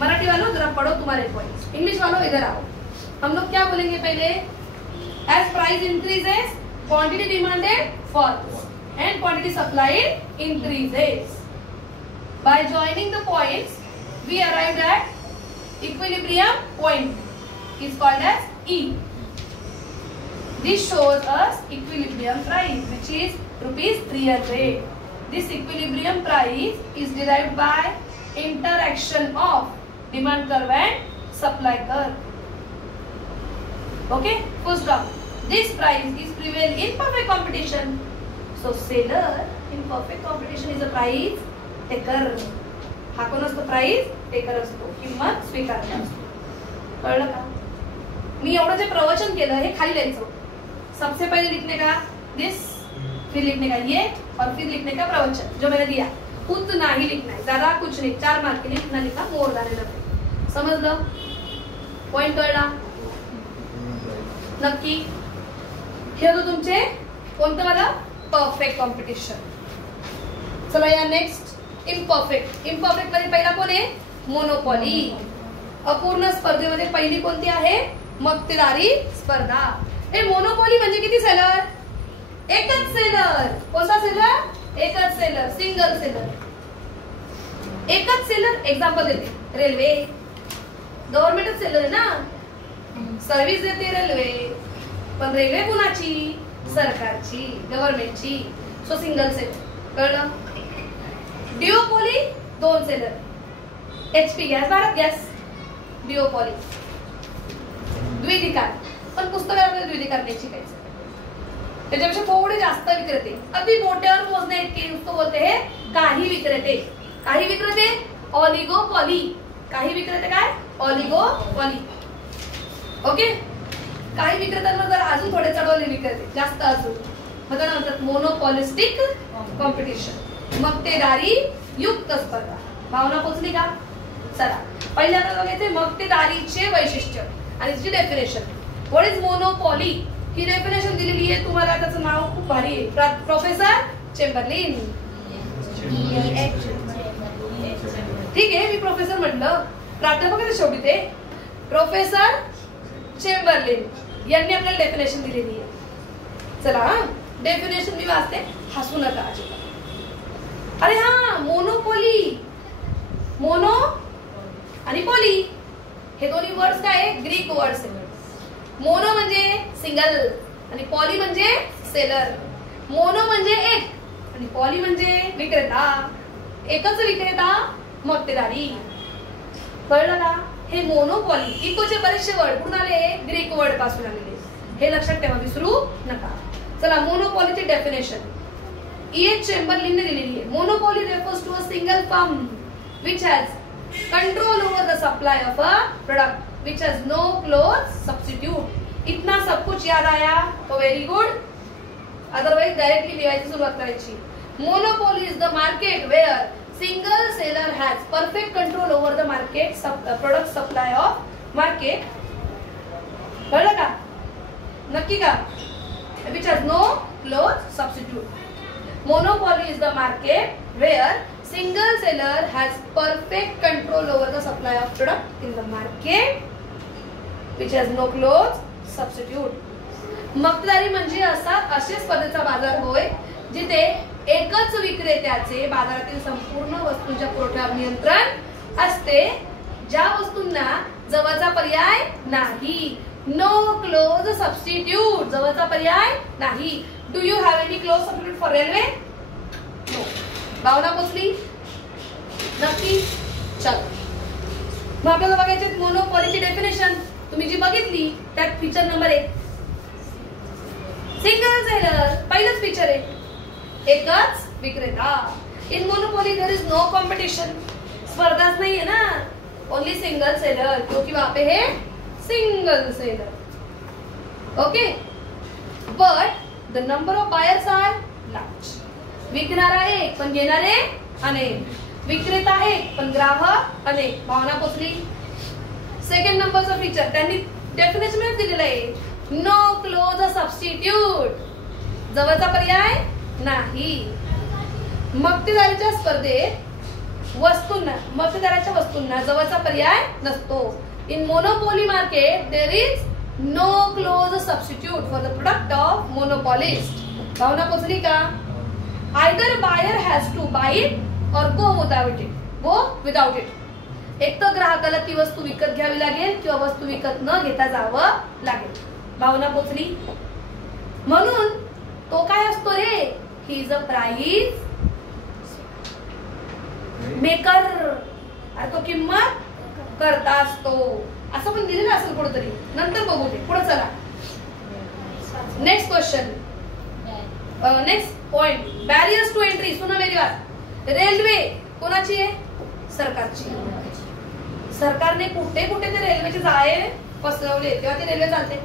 मराठी वालों जरा पढ़ो तुम्हारे पॉइंट्स. इंग्लिश वालों इधर आओ. हम लोग क्या बोलेंगे पहले? As price increases quantity demanded falls and quantity supplied increases. By joining the points we arrived at equilibrium point is called as E. This shows us equilibrium price which is ₹300. This equilibrium price is derived by interaction of demand curve and supply curve. Okay, full stop. This price is prevail in perfect competition. So seller in perfect competition is a price taker. हा कोण असतो? Price taker असतो. किंमत स्वीकारता असतो. कळलं का? मी एवढं जे प्रवचन केलं हे खाली लिहायचं. सबसे पहले लिखने का दिस, फिर लिखने का ये और फिर लिखने का प्रवचन जो मैंने दिया. उतना ही लिखना है, ज्यादा कुछ नहीं. 4 मार्क के लिए इतना लिखा, मोर देन इनफ. समजलं? पॉइंट कळला नक्की? हे होतं तुमचे कोणतं मला परफेक्ट कॉम्पिटिशन. चला या नेक्स्ट इम्परफेक्ट. इम्परफेक्ट मध्ये पहिला कोण आहे? मोनोपॉली. अपूर्ण स्पर्धेमध्ये पहिली कोणती आहे? मक्तेदारी स्पर्धा. हे मोनोपॉली म्हणजे किती सेलर? एकच सेलर. कोणता सेलर? एकच सेलर, सिंगल सेलर. एकच सेलर. एक्झाम्पल देते, रेल्वे गव्हर्नमेंटच सेलर आहे ना, सर्व्हिस देते रेल्वे, पण रेल्वे कुणाची? सरकारची, गव्हर्नमेंटची. So single seller. कळलं? Duopoly 2 seller. HP gas, Bharat gas. Duopoly. द्विधिकार, पण पुस्तकात आपल्याला द्विधिकार नाही शिकायचं. त्याच्यापेक्षा थोडे जास्त विक्रेते, अगदी मोठ्यावर मोजणे इतके नुसतं बोलते हे काही विक्रेते. काही विक्रेते ऑलिगोपॉली. काही विक्रेते काय? ऑलिगोपॉली. ओके. काही विक्रेत्यांना जर अजून थोडे चढवले विक्रेते जास्त अजून, मग त्याला म्हणतात मोनोपॉलिस्टिक कॉम्पिटिशन, मक्तेदारी युक्त स्पर्धा. भावना पोचली का? चला पहिल्या बघायचे मक्तेदारीचे वैशिष्ट्य आणि त्याची definition. What is monopoly? He definition दिलेली आहे तुम्हाला. त्याचं नाव खूप भारी आहे, प्रोफेसर चेंबरलिन. ठीक आहे, मी प्रोफेसर म्हटलं, प्राध्यापक आहे शेवटी ते. प्रोफेसर चेंबरलिन यांनी आपल्याला डेफिनेशन दिलेली आहे. चला डेफिनेशन मी वाचते, हसू नका अजिबात. अरे हा, मोनोपॉली, मोनो आणि पॉली हे दोन्ही वर्ड्स काय आहे? ग्रीक वर्ड्स आहेत. मोनो म्हणजे सिंगल आणि पॉली म्हणजे सेलर. मोनो म्हणजे एक आणि पॉली म्हणजे विक्रेता. एकच विक्रेता, मक्तेदारी. कळलं का? हे मोनोपॉली. इकोचे बरेचसे वर्ड कुठून आले? ग्रीक वर्ड पासून आलेले. हे लक्षात ठेवा, विसरू नका. चला मोनोपॉलीची डेफिनेशन E.H. चेंबरलिनने दिलेली आहे. Monopoly refers to a single firm which has control over the supply of a product which has no close substitute. इतना सब कुछ याद आया तो वेरी गुड. अदरवाइज डायरेक्टली लिहायची सुरुवात करायची. Monopoly is the market where single seller has perfect control over the market product supply of market. कळलं का? नक्की का? which has no close substitute. Monopoly is the market where single seller has perfect control over the supply of product in the market which has no close substitute. मक्तेदारी म्हणजे असे स्पर्धेचा बाजार होय जिथे एकच विक्रेत्याचे बाजारातील संपूर्ण वस्तूंच्या पुरवठ्यावर नियंत्रण असते, ज्या वस्तूंना जवळचा पर्याय नाही. नो क्लोज सबस्टिट्यूट, जवळचा पर्याय नाही. Do you have any close substitute for railway? No. भावना पोचली नक्की? चल मग आपल्याला बघायचे मोनोपॉलीची डेफिनेशन. तुम्ही जी बघितली त्यात फीचर नंबर 1 सिंगल सेलर. पहिलंच फीचर आहे एकच विक्रेता. In monopoly there is no competition. स्पर्धाच नाहीये ना, ओनली सिंगल सेलर, क्योंकि वहां पे है single seller. Okay. But the number of buyers are large. विकणारा एक पण घेणारे अनेक. विक्रेता एक पण ग्राहक अनेक. भावना पोचली? सेकंड नंबरचं फीचर त्यांनी डेफिनेशन मध्ये दिलेलं आहे, नो क्लोज सबस्टिट्यूट, जवळचा पर्याय नाही. मक्तेदारीच्या स्पर्धेत मक्तेदाराच्या वस्तूंना जवळचा पर्याय नसतो. In monopoly market there is no close substitute for the product of monopolist. भावना पोचली का? Either buyer has to buy it or go without it. एक तर ग्राहकाला ती वस्तू विकत घ्यावी लागेल किंवा वस्तू विकत न घेता जावं लागेल. भावना पोचली? म्हणून तो काय असतो रे? He is a price maker. अरे तो किंमत करता असतो, असं पण दिलेलं असेल कुठेतरी, नंतर बघू ते. पुढे चला. Next question, next point, barriers to entry. सुना मेरी बात. रेल्वे कोणाची आहे? सरकारची. सरकारने कुठे कुठे ते रेल्वेचे जाळे पसरवले तेव्हा ती रेल्वे चालते.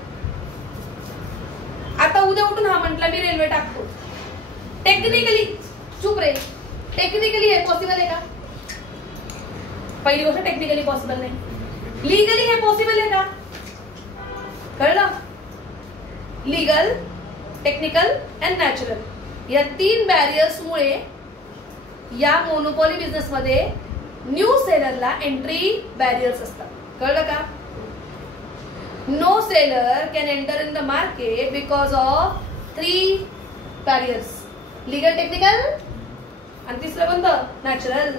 आता उद्या उठून हा म्हटला मी रेल्वे टाकतो, टेक्निकली चुप रे, टेक्निकली हे पॉसिबल आहे का? पहिली गोष्ट टेक्निकली पॉसिबल नाही. लीगली हे पॉसिबल आहे का? कळलं? लीगल, टेक्निकल अँड नॅचरल या 3 बॅरियर्स मुळे या मोनोपॉली बिझनेस मध्ये न्यू सेलरला एंट्री बॅरियर्स असतात. कळलं का? No seller can enter in the market because of 3 barriers, legal, technical आणि तिसरं कोणतं? नॅचरल.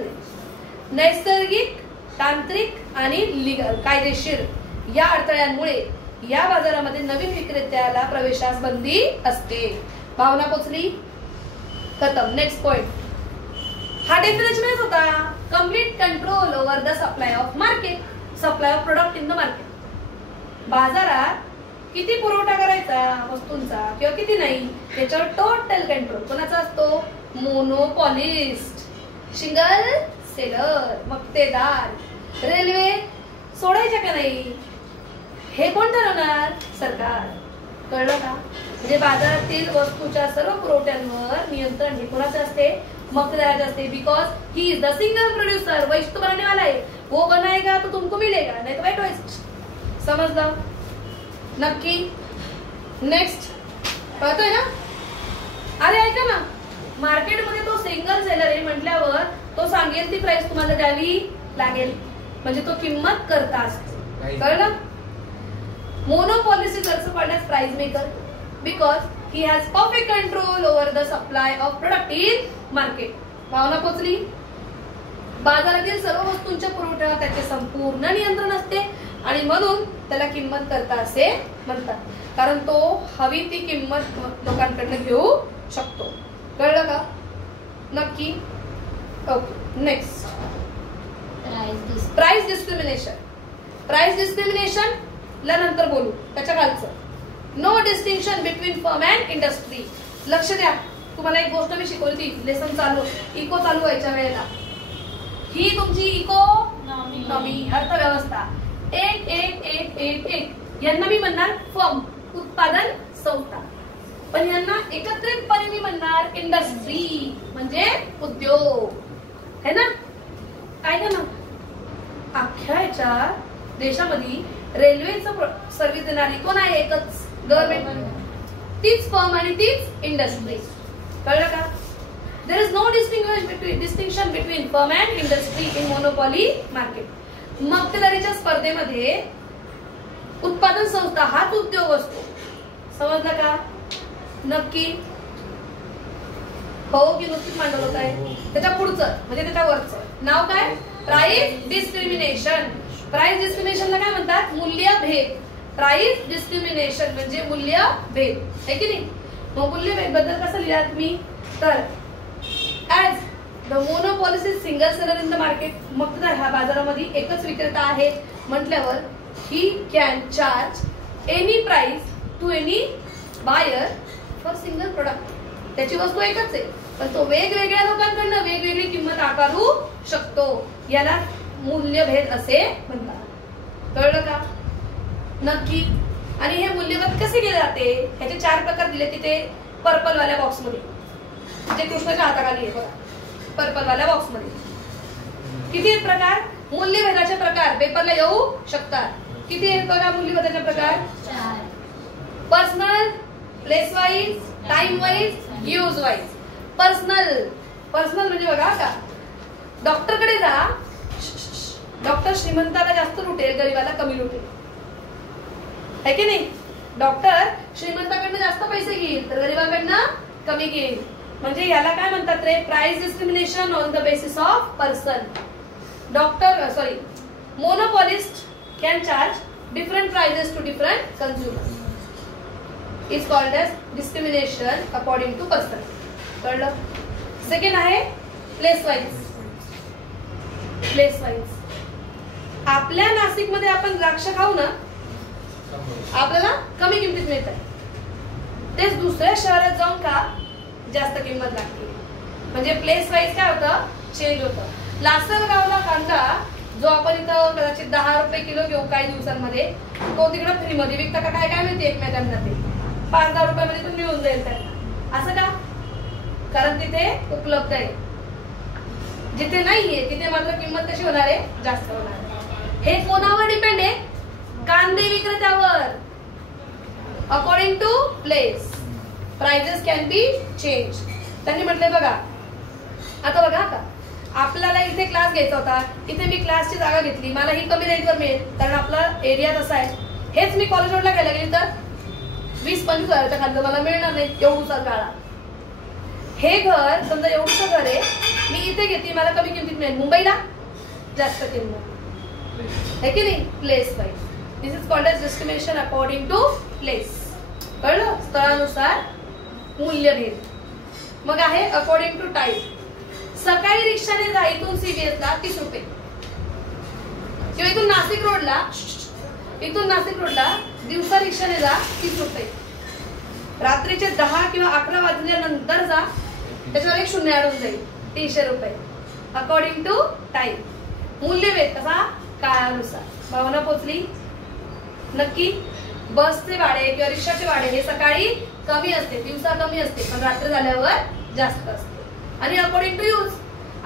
नैसर्गिक, तांत्रिक आणि लीगल, कायदेशीर या अडथळ्यांमुळे या बाजारामध्ये नवीन विक्रेत्याला प्रवेशास बंदी असते. भावना पोचली? खतम. Next point. हा डेफिनेशन होता complete control over the supply of market, supply of product in the market. बाजारात किती पुरवठा करायचा वस्तूंचा किंवा किती नाही त्याच्यावर टोटल कंट्रोल कोणाचा असतो? मोनोपॉलिस्ट, सिंगल सेलर, मक्तेदार. रेल्वे सोडायच्या का नाही हे कोण ठरवणार? सरकार. कळलं का? म्हणजे बाजारातील वस्तूच्या सर्व पुरवठ्यांवर नियंत्रण हे कोणाचे असते? मक्तेदाराचे असते. Because he is the single producer, वही तो बनाने वाला है, वो बनाएगा तो तुमको मिलेगा, नहीं तो वेट वेस्ट. समजलं? नक्की? नेक्स्ट. कळतोय ना? अरे ऐका ना, मार्केटमध्ये तो सिंगल सेलर आहे म्हटल्यावर तो सांगेल ती प्राइस तुम्हाला द्यावी लागेल, म्हणजे तो किंमत करता असतो. कळलं? Monopolist is also called as price maker because he has perfect control over the supply of product in market. भावना पोचली? बाजारातील सर्व वस्तूंच्या पुरवठ्यावर त्याचे संपूर्ण नियंत्रण असते आणि म्हणून त्याला किंमत करता असे म्हणतात, कारण तो हवी ती किंमत लोकांकडनं घेऊ शकतो. कळलं का? नक्की? Okay. Next. Price discrimination. Price discrimination ला नंतर बोलू, त्याच्या खालचं. No distinction between firm and industry. लक्ष द्या, तुम्हाला एक गोष्ट मी शिकवली ती लेसन चालू इको चालू व्हायच्या वेळेला. ही तुमची इकॉनॉमी, अर्थव्यवस्था. एक यांना मी म्हणणार फर्म, उत्पादन संस्था, पण यांना एकत्रितपणे मी म्हणणार इंडस्ट्री, म्हणजे उद्योग. है ना? काय ना, अख्ख्या याच्या देशामध्ये रेल्वेचं सर्व्हिस देणारी कोण आहे? एकच, गव्हर्नमेंट. तीच फर्म आणि तीच इंडस्ट्री. कळलं का? There is no distinction between firm and industry in monopoly market. मक्तेदारीच्या स्पर्धेमध्ये उत्पादन संस्था हाच उद्योग असतो. समजलं का? नक्की? हो की नुसतीच मांडवलं होत आहे? त्याच्या पुढचं म्हणजे त्याच्या वरचं नाव काय? Price discrimination. प्राइस डिस्क्रिमिनेशनला काय म्हणतात? मूल्यभेद. प्राइस डिस्क्रिमिनेशन म्हणजे मूल्यभेद, आहे की नाही? मग मूल्यभेद बद्दल कसं लिहा तुम्ही? तर as the monopolist is single seller in the market, मग हा बाजारामध्ये एकच विक्रेता आहे म्हटल्यावर he can charge any price to any buyer for single product. त्याची वस्तू एकच आहे पण तो वेगवेगळ्या लोकांकडनं वेगवेगळी किंमत आकारू शकतो. याला मूल्यभेद असे म्हणतात. कळलं का? नक्की? आणि हे मूल्यभेद कसे केले जाते? ह्याचे 4 प्रकार दिले तिथे पर्पल वाल्या बॉक्स मध्ये, जे कृष्णाच्या हाताखाली आहे बघा, पर्पल वाल्या बॉक्स मध्ये. किती आहेत प्रकार? मूल्यभेदाचे प्रकार पेपरला येऊ शकतात. किती आहेत बघा मूल्यभेदाचे प्रकार? 4. Personal, place wise, time wise, use wise. Personal म्हणजे बघा का, डॉक्टरकडे जा, डॉक्टर श्रीमंताला जास्त लुटेल, गरीबाला कमी लुटेल, है की नाही? डॉक्टर श्रीमंताकडनं जास्त पैसे घेईल तर गरीबाकडनं कमी घेईल. म्हणजे याला काय म्हणतात रे? Price discrimination on the basis of person. Monopolist can charge different prices to different consumer. Is called as discrimination according to person. कळलं? सेकंड आहे प्लेस वाईज. प्लेस वाईज आपल्या नाशिक मध्ये आपण द्राक्ष खाऊ ना, आपल्याला कमी किमतीत मिळतात, तेच दुसऱ्या शहरात जाऊन का जास्त किंमत लागते. म्हणजे प्लेस वाईज काय होतं? चेंज होतं. लासलगावला कांदा जो आपण इथं कदाचित 10 रुपये किलो घेऊ काही दिवसांमध्ये, तो तिकडे फ्रीमध्ये विकता का काय माहिती एकमेकांना ते 5-10 रुपयामध्ये तो मिळून जाईल त्यांना. असं का? कारण तिथे उपलब्ध आहे. जिथे नाहीये तिथे मात्र किंमत कशी होणार आहे? जास्त होणार आहे. हे कोणावर डिपेंड आहे? कांदे विक्रेत्यावर. According to place prices can be change. त्यांनी म्हटलंय बघा, आता बघा का आपल्याला इथे क्लास घ्यायचा होता, इथे मी क्लासची जागा घेतली, मला ही कमी रेंजवर मिळेल कारण आपला एरिया तसा आहे. हेच मी कॉलेज रोडला घ्यायला गेली तर 20-25 हजाराच्या खाली मला मिळणार नाही एवढूसा काळा. हे घर समजा एवढंसं घर आहे, मी इथे घेतली, मला कमी किमतीत मिळेल, मुंबईला जास्त किंमत आहे की नाही? Place wise. This is called as discrimination according to place. कळलं? स्थळानुसार मूल्यभेद. मग आहे अकॉर्डिंग टू टाईप. सकाळी रिक्षाने जा इथून CBS ला 30 रुपये, किंवा इथून नाशिक रोडला दिवसा रिक्षाने जा 30 रुपये. रात्रीचे 10 किंवा 11 वाजल्यानंतर जा, त्याच्यावर एक शून्य ऍड होऊन जाईल, 300 रुपये. According to time. मूल्यभेद कसा? काळानुसार. भावना पोचली? नक्की. बसचे भाडे किंवा रिक्षाचे भाडे हे सकाळी कमी असते, दिवसा कमी असते, पण रात्र झाल्यावर जास्त असते. आणि अकॉर्डिंग टू यूज.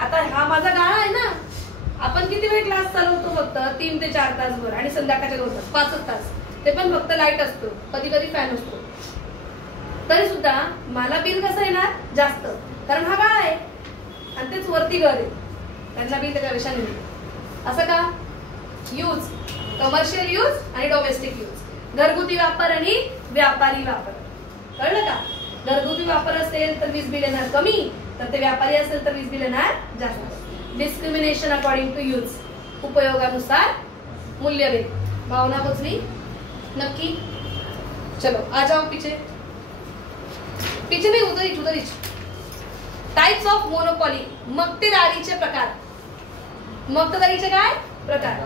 आता हा माझा गाळा आहे ना, आपण किती वेळ क्लास चालवतो? फक्त 3 ते 4 तासभर, आणि संध्याकाळचे 2 तास, 5 तास, ते पण फक्त लाईट असतो, कधी कधी फॅन असतो. तरी सुद्धा मला बिल कसं येणार? जास्त, कारण हा गाळा आहे आणि तेच वरती घर आहे, त्यांना बिल त्याच्या विषयाने मिळेल. असं का? यूज, कमर्शियल यूज आणि डोमेस्टिक यूज, घरगुती वापर आणि व्यापारी वापर. कळलं का? घरगुती वापर असेल तर वीज बिल येणार कमी, तर ते व्यापारी असेल तर वीज बिल येणार जास्त. Discrimination according to use. उपयोगानुसार मूल्यभेद. भावना पोचली? नक्की. चलो आ जाओ पीछे नहीं, उधर टाइप्स ऑफ मोनोपॉली. मक्तेदारीचे प्रकार. मक्तेदारीचे काय प्रकार?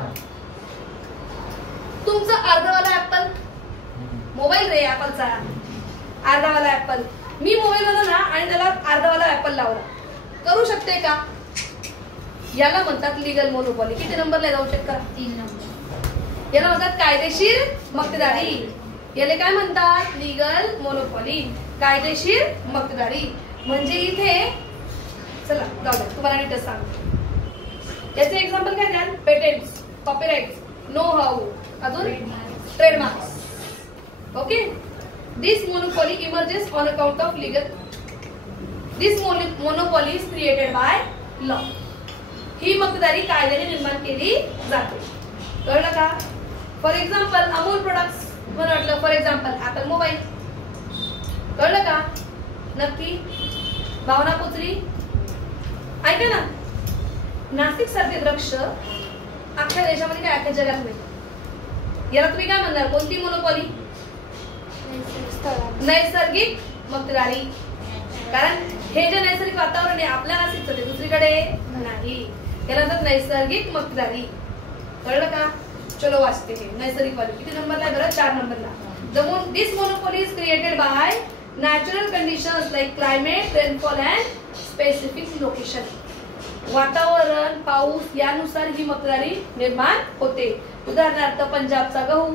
तुमचं अर्धवाला ऍपल, मोबाईल रे ऍपलचा, अर्धावाला ऍपल, मी मोबाईल बनवला आणि त्याला अर्धावाला ऍपल लावला, करू शकते का? याला म्हणतात लीगल मोनोपॉली. किती नंबरला जाऊ चेक करा? 3 नंबर. याला म्हणतात कायदेशीर मक्तेदारी. याला काय म्हणतात? लीगल मोनोपॉली, कायदेशीर मक्तेदारी. म्हणजे इथे चला जाऊ द्या, तुम्हाला नीट सांगतो. याचे एक्झाम्पल काय द्याल? पेटेंट्स, कॉपीराइट्स, नो हाऊ, अजून trademarks. Okay. This monopoly emerges on account of legal. This monopoly is created by law. ही मक्तेदारी कायद्याने निर्माण केली जाते. कळलं का? फॉर एक्झाम्पल अमूल प्रोडक्ट्स म्हटलं, फॉर एक्झाम्पल ऍपल मोबाईल. कळलं का? नक्की. भावना पोचली? ऐका ना, नाशिक सारखे वृक्ष अख्ख्या देशामध्ये काय अख्ख्या जगात नाही. याला तुम्ही काय म्हणणार? कोणती मोनोपॉली? नैसर्गिक मक्तेदारी. कारण हे जे नैसर्गिक वातावरण आहे आपल्या नाशिकचं, ते दुसरीकडे नाही. याला म्हणतात नैसर्गिक मक्तेदारी. कळलं का? चलो वाचते. हे नैसर्गिक वाली किती नंबरला आहे बरं? 4 नंबरला. This monopoly is created by natural conditions like climate, rainfall and specific location. वातावरण, पाऊस यानुसार ही मक्तेदारी निर्माण होते. उदाहरणार्थ पंजाबचा गहू,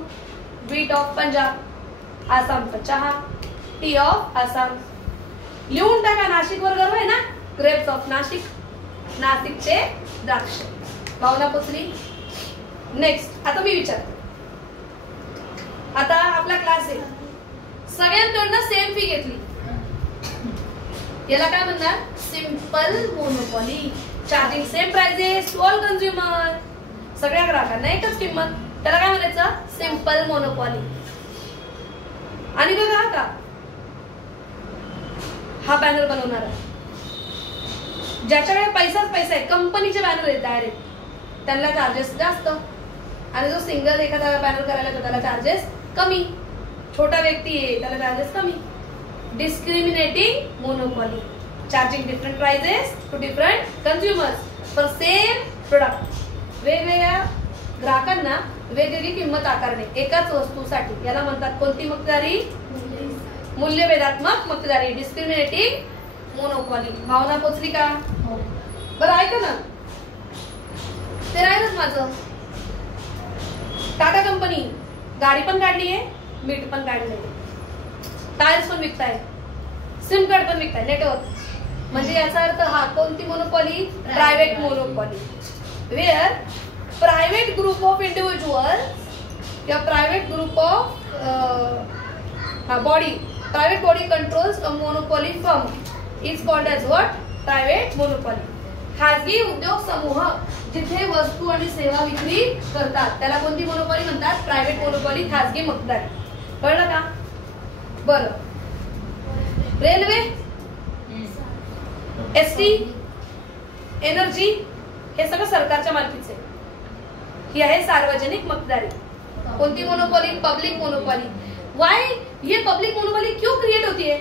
बीट ऑफ पंजाब, आसामचा चहा, टी ऑफ आसाम. लिहून टाका. नाशिक वर गर्व आहे ना? ग्रेप्स ऑफ नाशिक, नाशिकचे द्राक्ष. भावना पोचली? नेक्स्ट. आता मी विचारते. आता आपला क्लास आहे, सगळ्यांकडनं सेम फी घेतली, याला काय म्हणणार? Simple monopoly. Charging same prices to all consumer. सगळ्या ग्राहकांना एकच किंमत, त्याला काय म्हणायचं? Simple monopoly. आणि बघा का हा बॅनर बनवणार आहे, ज्याच्याकडे पैसाच पैसा आहे, कंपनीचे बॅनर आहेत डायरेक्ट, त्यांना चार्जेस जास्त, आणि जो सिंगल एखादा बॅनर करायला त्याला चार्जेस कमी. छोटा व्यक्ती आहे त्याला चार्जेस कमी. Discriminating monopoly. Charging different prices to different consumers for same product. वेगवेगळ्या ग्राहकांना वेगवेगळी किंमत आकारणे एकाच वस्तूसाठी. याला म्हणतात कोणती मक्तेदारी? मूल्यभेदात्मक मक्तेदारी. Discriminating monopoly. भावना पोचली का? बरं ऐका ना, ते राहिलंच माझं. टाटा कंपनी गाडी पण काढली आहे, मीठ पण काढले, टायर्स पण विकताय, सिम कार्ड पण विकताय, नेटवर्क. म्हणजे याचा अर्थ हा कोणती monopoly? Private monopoly. Where private group of individual किंवा private group of body, private body controls a monopoly firm is called as what? Private monopoly. खाजगी उद्योग समूह जिथे वस्तू आणि सेवा विक्री करतात त्याला कोणती मोनोपॉली म्हणतात? प्रायव्हेट मोनोपॉली, खाजगी मक्तेदारी. कळलं का? बरं. रेल्वे, एसटी, एनर्जी हे सगळं सरकारच्या मालकीचे. ही आहे सार्वजनिक मक्तेदारी. कोणती मोनोपॉली? Public monopoly. वाई ये पब्लिक मोनोपॉली क्यों क्रिएट होती है?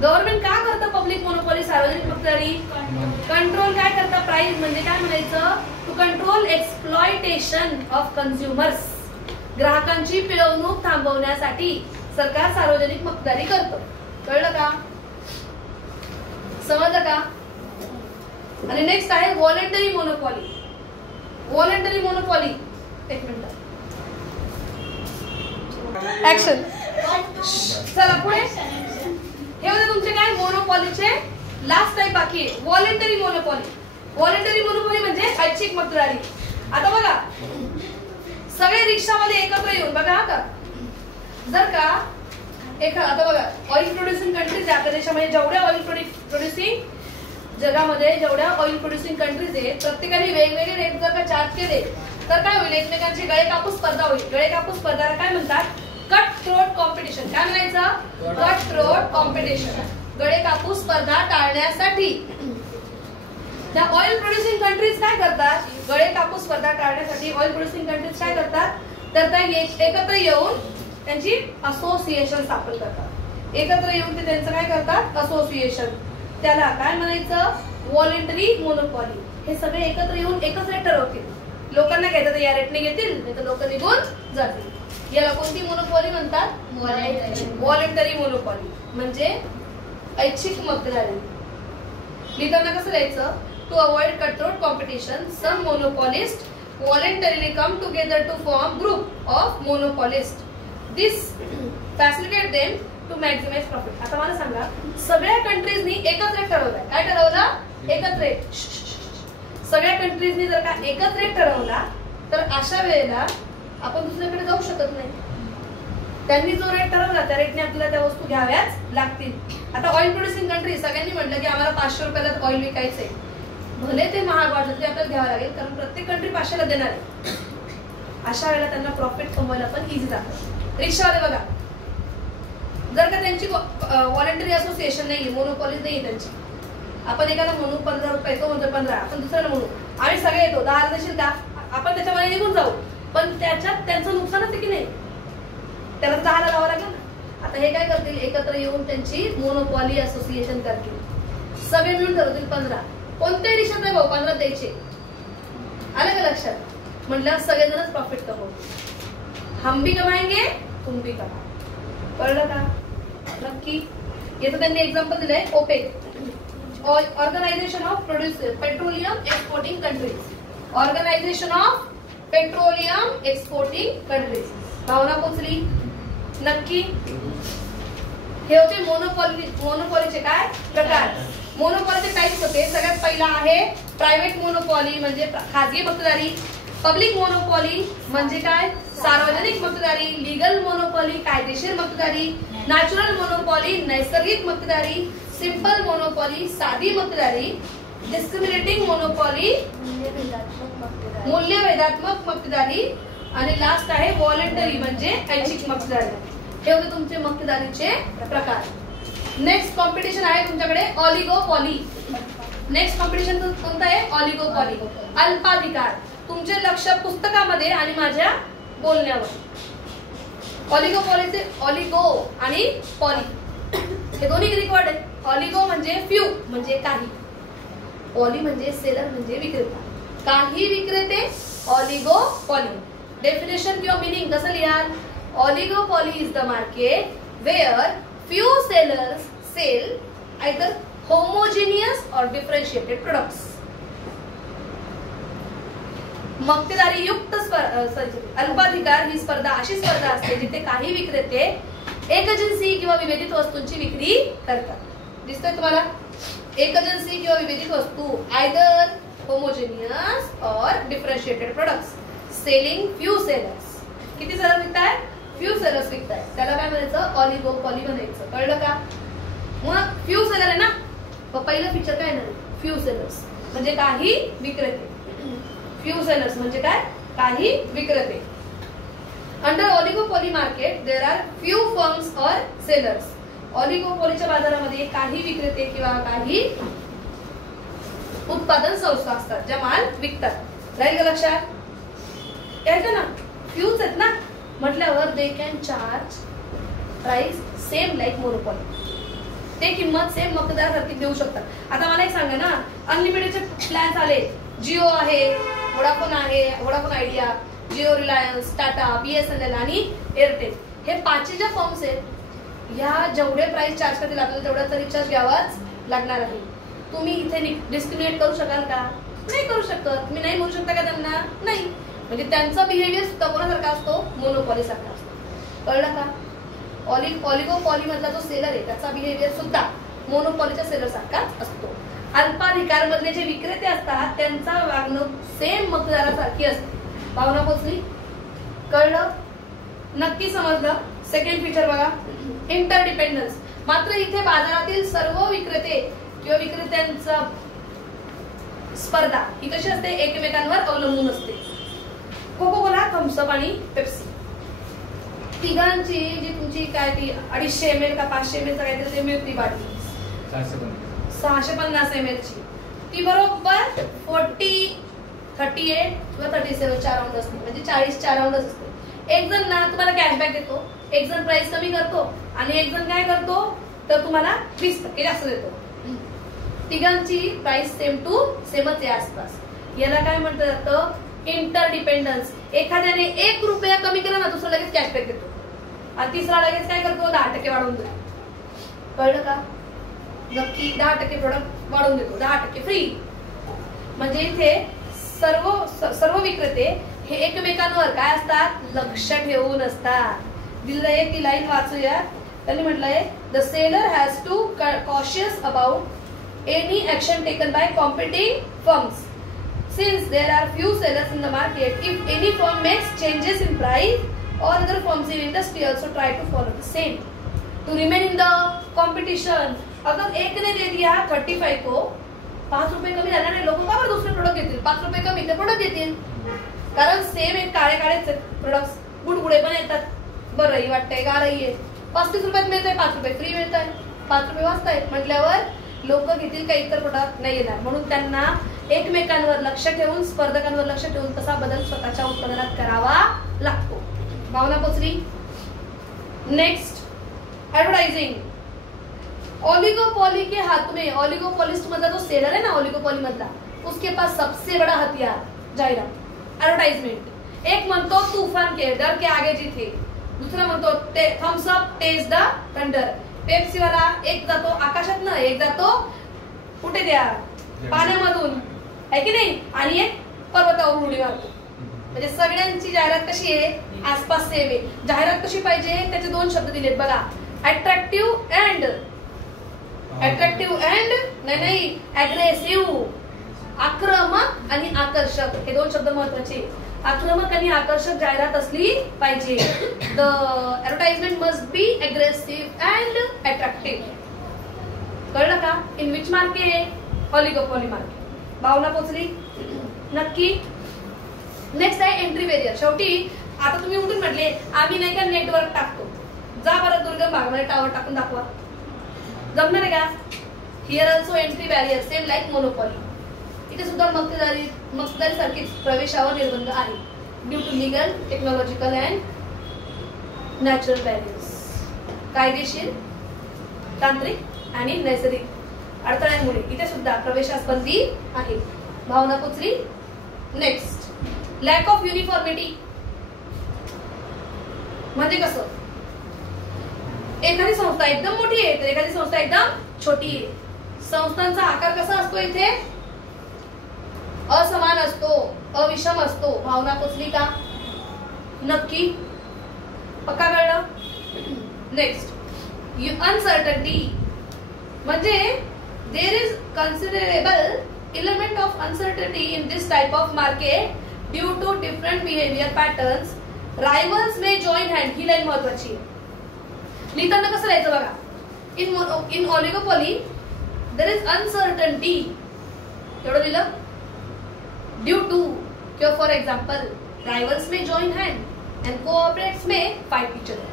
गव्हर्नमेंट का करतं पब्लिक मोनोपॉली, सार्वजनिक मक्तेदारी? कंट्रोल काय करतं? प्राइस म्हणजे काय म्हणायचं? To control exploitation of consumers. ग्राहकांची पिळवणूक थांबवण्यासाठी सरकार सार्वजनिक मक्तेदारी करतं. कळलं का? समजलं का? आणि नेक्स्ट आहे व्हॉलंटरी मोनोपॉली. व्हॉलंटरी मोनोपॉली, एक मिनिट, ऍक्शन. चला पुढे. हे होते तुमचे काय मोनोपॉलीचे लास्ट टाइप बाकी आहे. Voluntary monopoly. व्हॉलंटरी मोनोपॉली म्हणजे ऐच्छिक मक्तेदारी. आता बघा, सगळे रिक्षामध्ये एकत्र येऊन बघा. आता जर का आता बघा, ऑइल प्रोड्युसिंग कंट्रीज आहे आपल्या देशामध्ये, जेवढ्या ऑइल प्रोड्युसिंग जगामध्ये जेवढ्या ऑइल प्रोड्युसिंग कंट्रीज आहेत प्रत्येकाने वेगवेगळे रेट जर का चार्ज केले तर काय होईल? एकमेकांची गळे कापूस स्पर्धा होईल. गळे कापूस स्पर्धाला काय म्हणतात? Cut throat competition. काय म्हणायचं? Cut throat competition. गळे कापूस स्पर्धा टाळण्यासाठी त्या ऑइल प्रोड्युसिंग कंट्रीज काय करतात? गळे कापूस स्पर्धा टाळण्यासाठी ऑइल प्रोड्युसिंग कंट्रीज काय करतात? तर त्या एकत्र येऊन त्यांची असोसिएशन स्थापन करतात. एकत्र येऊन ते त्यांचं काय करतात? असोसिएशन. त्याला काय म्हणायचं? Voluntary monopoly. हे सगळे एकत्र येऊन एकच रेट ठरवतील. लोकांना घ्यायचं तर या रेटने घेतील, नाही तर लोक निघून जातील. याला कोणती मोनोपॉली म्हणतात? व्हॉलंटरी मोनोपॉली म्हणजे ऐच्छिक मक्तेदारी. लिहिताना कसं लिहायचं? To avoid cutthroat competition some monopolist voluntarily come together to form group of monopolists. This facilitate them to maximize profit. आता मला सांगा, सगळ्या कंट्रीजनी एकच रेट ठरवलाय. काय ठरवलं? एकच रेट. सगळ्या कंट्रीजनी जर का एकच रेट ठरवला तर अशा वेळेला आपण दुसऱ्याकडे जाऊ शकत नाही. त्यांनी जो रेट ठरवला त्या रेटने आपल्याला त्या वस्तू घ्याव्याच लागतील. आता ऑइल प्रोड्युसिंग कंट्री सगळ्यांनी म्हटलं की आम्हाला 500 रुपयाला ऑइल विकायचंय, भले ते महाग वाटलं तरी आपल्याला घ्यावं लागेल, कारण प्रत्येक कंट्री 500 ला देणार आहे. अशा वेळेला त्यांना प्रॉफिट कमवायला पण इझी जातं. रिक्षावाले बघा, जर का त्यांची व्हॉलंटरी असोसिएशन नाही, मोनोपॉली नाही त्यांची, आपण एकाला म्हणू 15 रुपये, तो म्हणतो 15, आपण दुसऱ्याला म्हणू, आम्ही सगळे येतो 10 देशील 10, आपण त्याच्यामध्ये निघून जाऊ, पण त्याच्यात त्यांचं नुकसानच आहे की नाही? त्याला 10 ला लावावं लागेल ना. आता हे काय करतील? एकत्र येऊन त्यांची मोनोपॉली असोसिएशन करतील. सगळे मिळून ठरवतील 15. कोणत्याही दिशेत नाही भाऊ 15 द्यायचे. आलं का लक्षात? म्हटलं सगळेजणच प्रॉफिट कमवू. हम भी कमाएंगे, तुम भी कमा. कळलं का? नक्की. याचं त्यांनी एक्झाम्पल दिलंय OPEC, organization of producer petroleum exporting countries. Organization of petroleum exporting countries. भावना पोचली? नक्की. हे होते मोनोपॉलीचे काय प्रकार. मोनोपॉलीचे टाइप्स होते. सगळ्यात पहिला आहे प्रायव्हेट मोनोपॉली म्हणजे खाजगी मक्तेदारी. पब्लिक मोनोपॉली म्हणजे काय? सार्वजनिक मक्तेदारी. लीगल मोनोपॉली कायदेशीर मक्तेदारी. नॅचरल मोनोपॉली नैसर्गिक मक्तेदारी. सिंपल मोनोपॉली साधी मक्तेदारी. डिस्क्रिमिनेटिंग मोनोपॉली मूल्यभेदात्मक मक्तेदारी. आणि लास्ट आहे व्हॉलंटरी म्हणजे ऐच्छिक मक्तेदारी. हे होते तुमचे मक्तेदारीचे प्रकार. नेक्स्ट कॉम्पिटिशन आहे तुमच्याकडे ऑलिगोपॉली. नेक्स्ट कॉम्पिटिशन कोणतं आहे? ऑलिगोपॉली. अल्पाधिकार. तुमचे लक्ष पुस्तकामध्ये आणि माझ्या बोलण्यावर. ऑलिगोपॉलीचे ऑलिगो आणि पॉली हे दोन्ही ग्रीक वर्ड आहेत. ऑलिगो म्हणजे फ्यू म्हणजे काही, पॉली म्हणजे सेलर म्हणजे विक्रेता. काही विक्रेते ऑलिगोपॉली. डेफिनेशन किंवा मिनिंग कसं लिहाल? Oligopoly is the market where few sellers sell either homogeneous or differentiated products. मक्तेदारी युक्त अल्पाधिकार ही स्पर्धा अशी स्पर्धा असते जिथे काही विक्रेते एक एजन्सी किंवा विभेदित वस्तूंची विक्री करतात. दिसतोय तुम्हाला? एक एजन्सी किंवा विभेदित वस्तू आयदर होमोजेनियस और differentiated products selling few sellers. किती सेलर विकताय? फ्यू सेलर्स विकताय. त्याला काय म्हणायचं? ऑलिगोपॉली म्हणायचं. कळलं का? मग फ्यू सेलर आहे ना, मग पहिलं फीचर काय नाही? फ्यू सेलर्स म्हणजे काही विक्रेते. फ्यू सेलर्स म्हणजे काय? काही विक्रेते. Under oligopoly market there are few firms और सेलर्स. ऑलिगोपॉलीच्या बाजारामध्ये काही विक्रेते किंवा काही उत्पादन संस्था असतात ज्या माल विकतात. राहील का लक्षात? यायचं ना? फ्यूज आहेत ना म्हटल्यावर they can charge price same like monopoly. ते किंमत सेम मतदारासारखी देऊ शकतात. आता मला एक सांगा ना, अनलिमिटेडचे प्लॅन्स आले. जिओ आहे, वोडाफोन आहे, Vodafone idea, Jio, Reliance, Tata, BSNL आणि एअरटेल. हे पाचही ज्या फर्म्स आहेत ह्या जेवढे प्राइस चार्ज करतील आपल्याला तेवढाचा रिचार्ज घ्यावाच लागणार आहे. तुम्ही इथे डिस्क्रिमिनेट करू शकाल का? नाही करू शकत. तुम्ही नाही म्हणू शकता का त्यांना? नाही. म्हणजे त्यांचा बिहेवियर सुद्धा कोणासारखा असतो? मोनोपॉली सारखा असतो. कळलं का? ऑलिगोपॉली मधला जो सेलर आहे त्याचा बिहेवियर सुद्धा मोनोपॉलीच्या सेलर सारखाच असतो. अल्पाधिकार मधले जे विक्रेते असतात त्यांचा वागणूक सेम मतदारासारखी असते. भावना पोचली? कळलं? नक्की समजलं? सेकंड फीचर बघा, इंटरडिपेंडन्स. मात्र इथे बाजारातील सर्व विक्रेते किंवा विक्रेत्यांचा स्पर्धा ही कशी असते? एकमेकांवर अवलंबून असते. कोको कोला, थम्सअप आणि पेप्सी तिघांची जी तुमची काय ती 250 ml का 500 ml काहीतरी ते मिळती बाटली 650 ml ची, ती बरोबर 40, 38 किंवा 37 च्या राऊंड असते. म्हणजे 40 च्या राऊंड असते. एक जण ना तुम्हाला कॅशबॅक देतो, एक जण प्राइस कमी करतो आणि एक जण काय करतो तर तुम्हाला 20% जास्त देतो. तिघांची प्राइस सेम टू सेमच आहे आसपास. याला काय म्हणतात जातं? इंटरडिपेंडन्स. एखाद्याने 1 रुपया कमी केला ना दुसरा लगेच कॅशबॅक देतो आणि तिसरा लगेच काय करतो? 10% वाढवून देतो. कळलं का? नक्की 10% प्रोडक्ट वाढवून देतो, 10% फ्री. म्हणजे इथे सर्व विक्रेते हे एकमेकांवर काय असतात? लक्ष ठेवून असतात. दिलंय ती लाईन वाचूया. त्यांनी म्हटलंय the seller has to cautious about any action taken by competing firms. Since there are few sellers in the market, if any firm makes changes in price, or other firms in industry also try to follow the same to remain in the competition. अगर एक ने दे दिया 35 को 5 रुपये कमी झाला नाही, लोक का बरं दुसरे प्रोडक्ट घेतील? 5 रुपये कमी ते प्रोडक्ट घेतील. कारण सेम एक काळे काळेच प्रोडक्ट्स, गुडगुडे पण येतात, बरंही वाटतंय, गारही आहे. 35 रुपयात मिळतंय, 5 रुपये फ्री मिळतंय, 5 रुपये वाचतायत म्हटल्यावर लोक घेतील का इतर प्रोडक्ट नाही येणार. म्हणून त्यांना एकमेकांवर लक्ष ठेवून, स्पर्धकांवर लक्ष ठेवून तसा बदल स्वतःच्या उत्पादनात करावा लागतो. भावना पोचली? Next, advertising. ओलिगोपॉली के हाथ में, ओलिगोपॉलिस्ट मधला जो सेलर है ना ओलिगोपॉली मधला, उसके पास सबसे बड़ा हथियार जाहिरात, ऍडव्हर्टाइजमेंट. एक म्हणतो तूफान के डर के आगे जीते, दुसरा म्हणतो Thums Up taste the thunder. Pepsi वाला एक जातो आकाशात ना, एक जातो कुठे द्या पाण्यामधून, आहे की नाही, आणि एक पर्वतावरून उडी मारतो. म्हणजे सगळ्यांची जाहिरात कशी आहे? आसपास सेम आहे. जाहिरात कशी पाहिजे त्याचे 2 शब्द दिलेत बघा, अट्रॅक्टिव्ह अँड नाही अग्रेसिव्ह. आक्रमक आणि आकर्षक हे 2 शब्द महत्वाचे. आक्रमक आणि आकर्षक जाहिरात असली पाहिजे. The advertisement must be aggressive and attractive. कळलं का? In which market? Oligopoly market. भावना पोचली? नक्की. नेक्स्ट आहे एंट्री बॅरियर. शेवटी आता तुम्ही उठून म्हटले आम्ही नाही का नेटवर्क टाकतो, जा बरं दुर्गम भागामध्ये टावर टाकून दाखवा. जमणार आहे का? Here also entry barrier same like monopoly. इथे सुद्धा मक्तेदारी सारखीच प्रवेशावर निर्बंध आहे. Due to legal, technological and natural barriers. कायदेशीर, तांत्रिक आणि नैसर्गिक अडथळ्यांमुळे इथे सुद्धा प्रवेशास बंदी आहे. भावना पोचली? Next, lack of uniformity. म्हणजे कसं? एखादी संस्था एकदम मोठी आहे तर एखादी संस्था एकदम छोटी आहे. संस्थांचा आकार कसा असतो? इथे असमान असतो, अविषम असतो. भावना पोचली का? नक्की पक्का कळलं? नेक्स्ट, अनसर्टनिटी म्हणजे there is considerable element of uncertainty in this type of market due to different behavior patterns. Rivals may join hand. He line महत्वाची आहे. लिहिताना कसं लिहायचं बघा. In oligopoly there is uncertainty. एवढं लिहिलं. Due to किंवा for example rivals may join hand and cooperates may fight each other.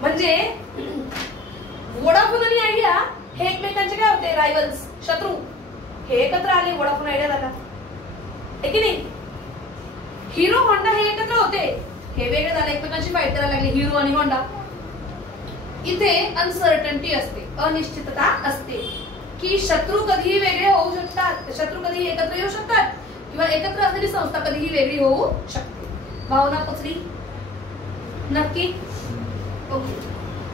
म्हणजे वोडाफोन आणि आयडिया हे एकमेकांचे काय होते? रायव्हल्स, शत्रू. हे एकत्र आले, वोडाफोन आयडिया झाला, आहे की नाही? हिरो होंडा हे एकत्र होते, हे वेगळे झाले, एकमेकांशी फाईट करायला लागले, हिरो आणि होंडा. इथे अनसर्टनिटी असते, अनिश्चितता असते की शत्रू कधीही वेगळे होऊ शकतात, शत्रू कधीही एकत्र येऊ शकतात किंवा एकत्र असलेली संस्था कधीही वेगळी होऊ शकते. भावना पोचली? नक्की? ओके.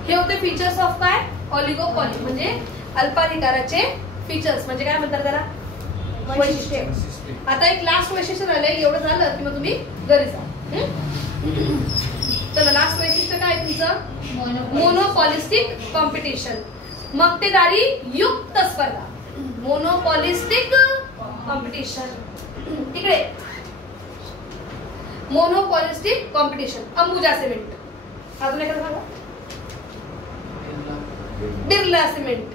हे होते फीचर्स ऑफ काय? ऑलिगोपॉली म्हणजे अल्पाधिकाराचे फीचर्स. म्हणजे काय म्हणतात त्याला? वैशिष्ट्य. आता एक लास्ट वैशिष्ट्य राहिलंय. एवढं झालं की मग तुम्ही घरी जा. चला, लास्ट वैशिष्ट्य काय तुमचं? मोनोपॉलिस्टिक कॉम्पिटिशन, मक्तेदारी युक्त स्पर्धा. Monopolistic competition. इकडे मोनोपॉलिस्टिक कॉम्पिटिशन. अंबुजा सिमेंट. अजून एखादं सांगा. बिर्ला सिमेंट.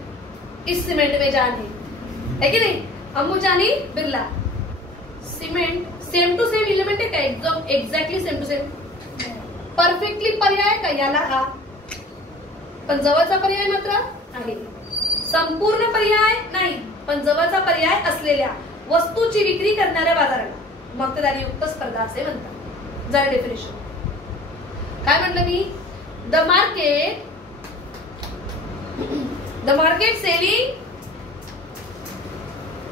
इस सीमेंट में जान है कि नहीं? अंबुजा आणि Birla cement same to same element आहे का? एकदम exactly same to same. Perfectly पर्याय का याला हा? पण जवळचा पर्याय मात्र आहे. संपूर्ण पर्याय नाही, पण जवळचा पर्याय असलेल्या वस्तूची विक्री करणाऱ्या बाजाराला मक्तेदारी युक्त स्पर्धा असे म्हणतात. जरा डेफिनेशन काय म्हटलं मी? The market selling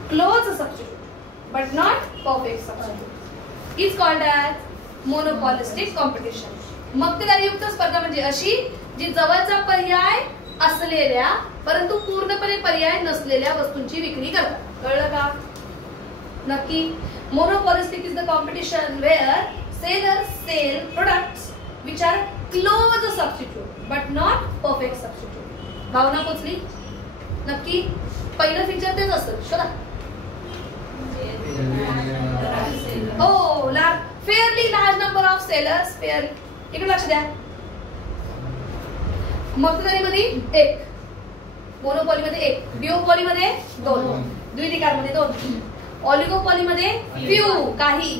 close substitute but not perfect substitute is called as monopolistic competition. मक्तेदारी युक्त स्पर्धा म्हणजे अशी जी जवळचा पर्याय असलेल्या परंतु पूर्णपणे पर्याय नसलेल्या वस्तूंची विक्री करतात. कळलं का? नक्की? Monopolistic is the competition where sellers sell products which are close substitute but not perfect substitute. भावना पोचली? नक्की? पहिलं फीचर तेच असतं. शोधा. हो, fairly large number of sellers. Fair इकडे लक्ष द्या. मक्तेदारीमध्ये एक, मोनोपॉलीमध्ये एक, डिओपॉलीमध्ये दोन, द्विधिकारमध्ये दोन, ऑलिगोपॉलीमध्ये फ्यू काही,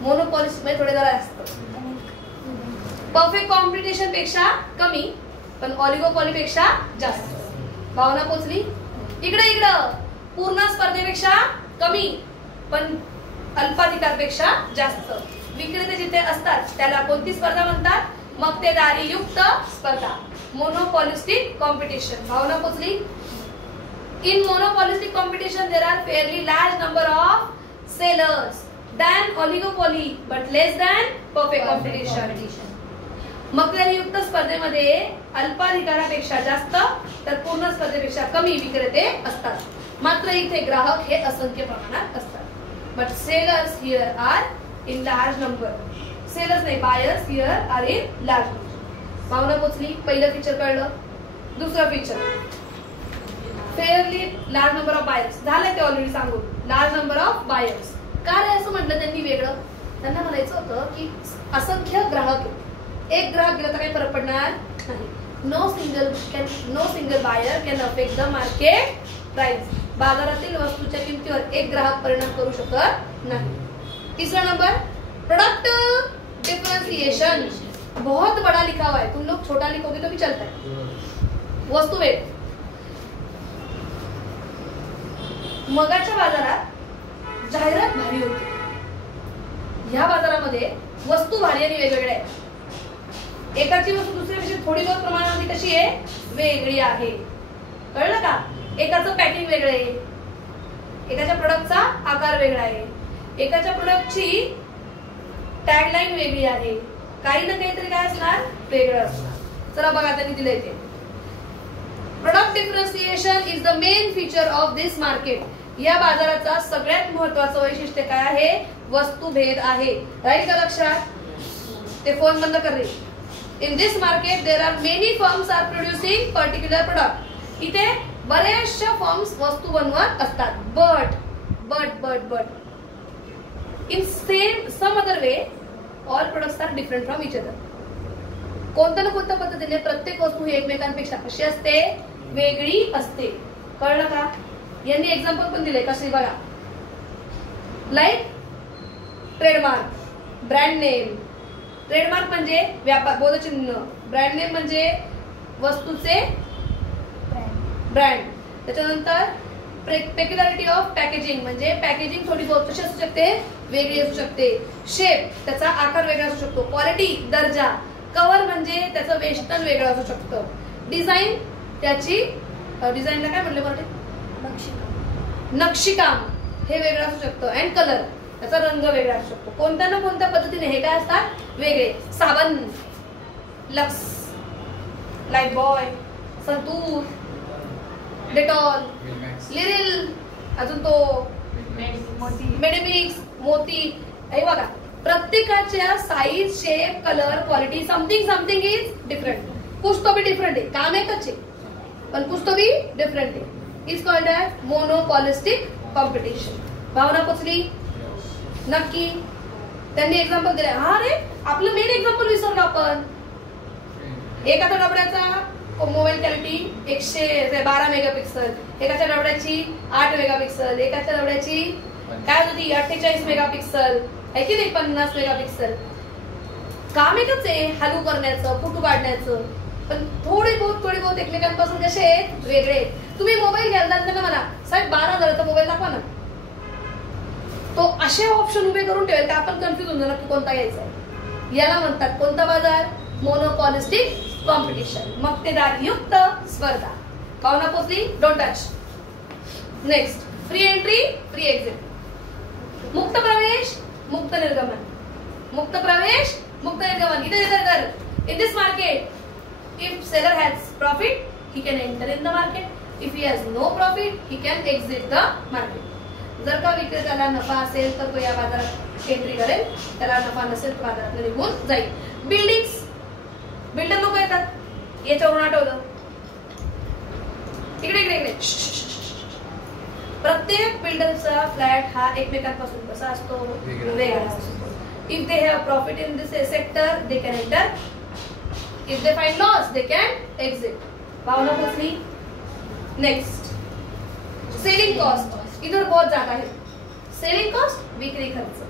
मोनोपॉलीमध्ये थोडे जरा असतं. परफेक्ट कॉम्पिटिशन पेक्षा कमी पण ऑलिगोपॉली पेक्षा जास्त. भावना पोचली? इकडं पूर्ण स्पर्धेपेक्षा कमी पण अल्पाधिकारपेक्षा जास्त. विक्रेते जिथे असतात त्याला कोणती स्पर्धा म्हणतात? मक्तेदारी युक्त स्पर्धा. Monopolistic competition. भावना पोचली? In monopolistic competition there are fairly large number of sellers than oligopoly but less than perfect competition. मक्तेदारी युक्त स्पर्धेमध्ये अल्पाधिकारापेक्षा जास्त तर पूर्ण स्पर्धेपेक्षा कमी विक्रेते असतात. मात्र इथे ग्राहक हे असंख्य प्रमाणात असतात. But sellers here are in large number. Sellers नाही, buyers here are in large number. भावना पोचली? पहिलं फीचर कळलं. दुसरं feature fairly large number of buyers. झालंय ते ऑलरेडी सांगून. Large number of buyers. का रे असं म्हटलं त्यांनी वेगळं? त्यांना म्हणायचं होतं की असंख्य ग्राहक, एक ग्राहक गेला तर काही फरक पडणार नाही. No single buyer can affect the market price. बाजारातील वस्तूच्या किमतीवर एक ग्राहक परिणाम करू शकत नाही. तीसरा नंबर प्रोडक्ट डिफरेंशिएशन. बहुत बड़ा लिखा हुआ है, तुम लोग छोटा लिखोगे तो भी चलता है. वस्तू वेळ. मगाच्या बाजारात जाहिरात भारी होती. ह्या बाजारामध्ये वस्तू भारी आणि वेगवेगळ्या आहेत. एकाची वस्तू दुसऱ्यापेक्षा थोडी बहुत प्रमाणामध्ये कशी आहे? वेगळी आहे. कळलं का? एकाचं पॅकिंग वेगळं आहे, एकाच्या प्रोडक्टचा आकार वेगळा आहे, एकाच्या प्रोडक्टची टॅगलाईन वेगळी आहे. काही ना काहीतरी काय असणार? वेगळं असणार. चला बघा त्यांनी दिलंय ते. Product differentiation is the main feature of this market या बाजाराचा सगळ्यात महत्वाचं वैशिष्ट्य काय आहे? वस्तुभेद आहे. राईट का लक्षात? ते फोन बंद कर रे. In this market there are many firms are producing particular product. इथे बरेचशा फर्म्स वस्तू बनवत असतात. But in same some other way all products are different from each other. कोणत्या ना कोणत्या पद्धतीने प्रत्येक वस्तू ही एकमेकांपेक्षा कशी असते? वेगळी असते. कळलं का? यांनी एक्झाम्पल पण दिले कसे बघा. Like trademark, brand name. Trademark म्हणजे व्यापार बोधचिन्ह, ब्रँड नेम म्हणजे वस्तूचे ब्रँड. त्याच्यानंतर पेक्युलॅरिटी ऑफ पॅकेजिंग म्हणजे पॅकेजिंग थोडी बहुत कशी असू शकते? वेगळी असू शकते. शेप त्याचा आकार वेगळा असू शकतो. क्वालिटी दर्जा. कव्हर म्हणजे त्याचं वेस्टर्न वेगळं असू शकतं. डिझाईन त्याची डिझाईनला काय म्हटलं बरं? नक्षीकाम हे वेगळं असू शकतं. अँड कलर त्याचा रंग वेगळा असू शकतो. कोणत्या ना कोणत्या पद्धतीने हे काय असतात? वेगळे. साबण, lux, life boy, santoor, Dettol, Liril, अजून तो मेडिमिक्स, मोती. हे बघा प्रत्येकाच्या size, shape, colour, quality something is different. कुछ तो भी डिफरंट आहे. काम एकच आहे पण कुछ तो भी डिफरंट आहे. Is called as monopolistic competition. भावना पोचली? नक्की. त्यांनी एक्झाम्पल दिले. हा रे आपलं मेन एक्झाम्पल विसरलो आपण. एखाद्या डबड्याचा मोबाईल क्वालिटी 112 मेगापिक्सल, एकाच्या डबड्याची 8 मेगापिक्सल, एकाच्या डबड्याची काय होती 48 मेगापिक्सल आहे की नाही, 50 मेगापिक्सल. काम एकच आहे हलू करण्याचं, फोटो काढण्याचं. पण थोडे बहुत एकमेकांपासून कसे आहेत? वेगळे. तुम्ही मोबाईल घ्यायला ना मला साहेब 12,000चा मोबाईल दाखवा ना, तो असे ऑप्शन उभे करून ठेवेल का आपण कन्फ्युज होऊन जाणार की कोणता घ्यायचा. याला म्हणतात कोणता बाजार? Monopolistic competition. मक्तेदारीयुक्त स्पर्धा. भावना पोचली? Don't touch. Next free entry, free exit. मुक्त प्रवेश, मुक्त निर्गमन. मुक्त प्रवेश, मुक्त निर्गमन. इधर in this market if seller has profit he can enter in the market. If he has no profit he can exit the market. जर का विक्रेत्याला नफा असेल तर तो या बाजारात एंट्री करेल, त्याला नफा नसेल तर बाजारात निघून जाईल. बिल्डिंग्स, बिल्डर लोक येतात. याच्यावरून आठवलं इकडे प्रत्येक बिल्डरचा फ्लॅट हा एकमेकांपासून कसा असतो? वेगळा असतो. If they have profit in this sector they can enter. If they find loss they can exit. भावना पोचली? Next selling cost. इधर बहुत ज्यादा है. सेलिंग कॉस्ट विक्री खर्च.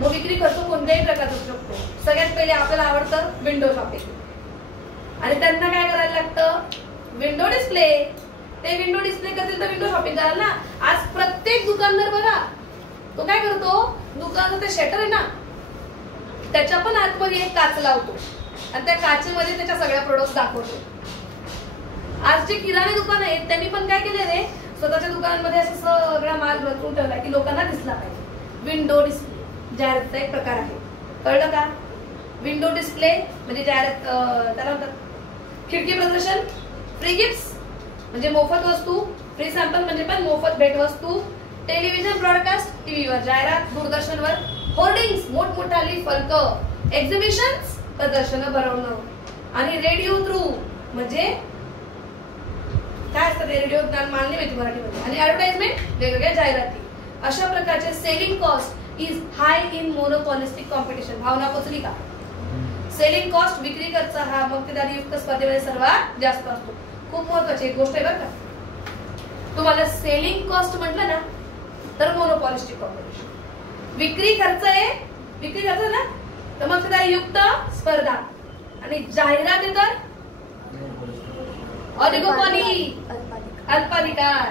मग विक्री खर्च कोणत्याही प्रकारचा असू शकतो. सगळ्यात पहिले आपल्याला आवडतं विंडो शॉपिंग आणि त्यांना काय करायला लागतं? Window display. ते विंडो डिस्प्ले करतील तर विंडो शॉपिंग कराल ना. आज प्रत्येक दुकानदार बघा तो काय करतो? दुकानाचं ते शटर आहे ना त्याच्या पण आतमध्ये एक काच लावतो आणि त्या काचेमध्ये त्याच्या सगळ्या प्रोडक्ट दाखवतो. आज जे किराणे दुकान आहेत त्यांनी पण काय केले रे? स्वतःच्या दुकानांमध्ये असं सगळा माल रचून ठेवला की लोकांना दिसला पाहिजे. विंडो डिस्प्ले जाहिरातीचा एक प्रकार आहे. कळलं का? विंडो डिस्प्ले म्हणजे जाहिरात त्याला म्हणतात खिडकी प्रदर्शन. फ्री गिफ्ट्स म्हणजे मोफत वस्तू. फ्री सॅम्पल म्हणजे पण मोफत भेटवस्तू. टेलिव्हिजन ब्रॉडकास्ट टीव्हीवर जाहिरात, दूरदर्शनवर. होर्डिंग्स मोठमोठाली फलक. एक्झिबिशन्स प्रदर्शनं भरवणं. आणि रेडिओ थ्रू म्हणजे काय असतं ते रेडिओ मानली माहिती मराठीमध्ये. आणि ऍडव्हर्टाइजमेंट वेगवेगळ्या जाहिराती. अशा प्रकारचे selling cost is high in monopolistic competition. भावना पोचली का? सेलिंग कॉस्ट विक्री खर्च हा मक्तेदारीयुक्त स्पर्धेमध्ये सर्वात जास्त असतो. खूप महत्वाची एक गोष्ट आहे बरं का. तुम्हाला सेलिंग कॉस्ट म्हटलं ना तर मोनोपॉलिस्टिक कॉम्पिटिशन. विक्री खर्च आहे, विक्री खर्च ना तर मक्तेदारीयुक्त स्पर्धा. आणि जाहिरात आहे तर ऑलिगोपॉली, अल्पाधिकार.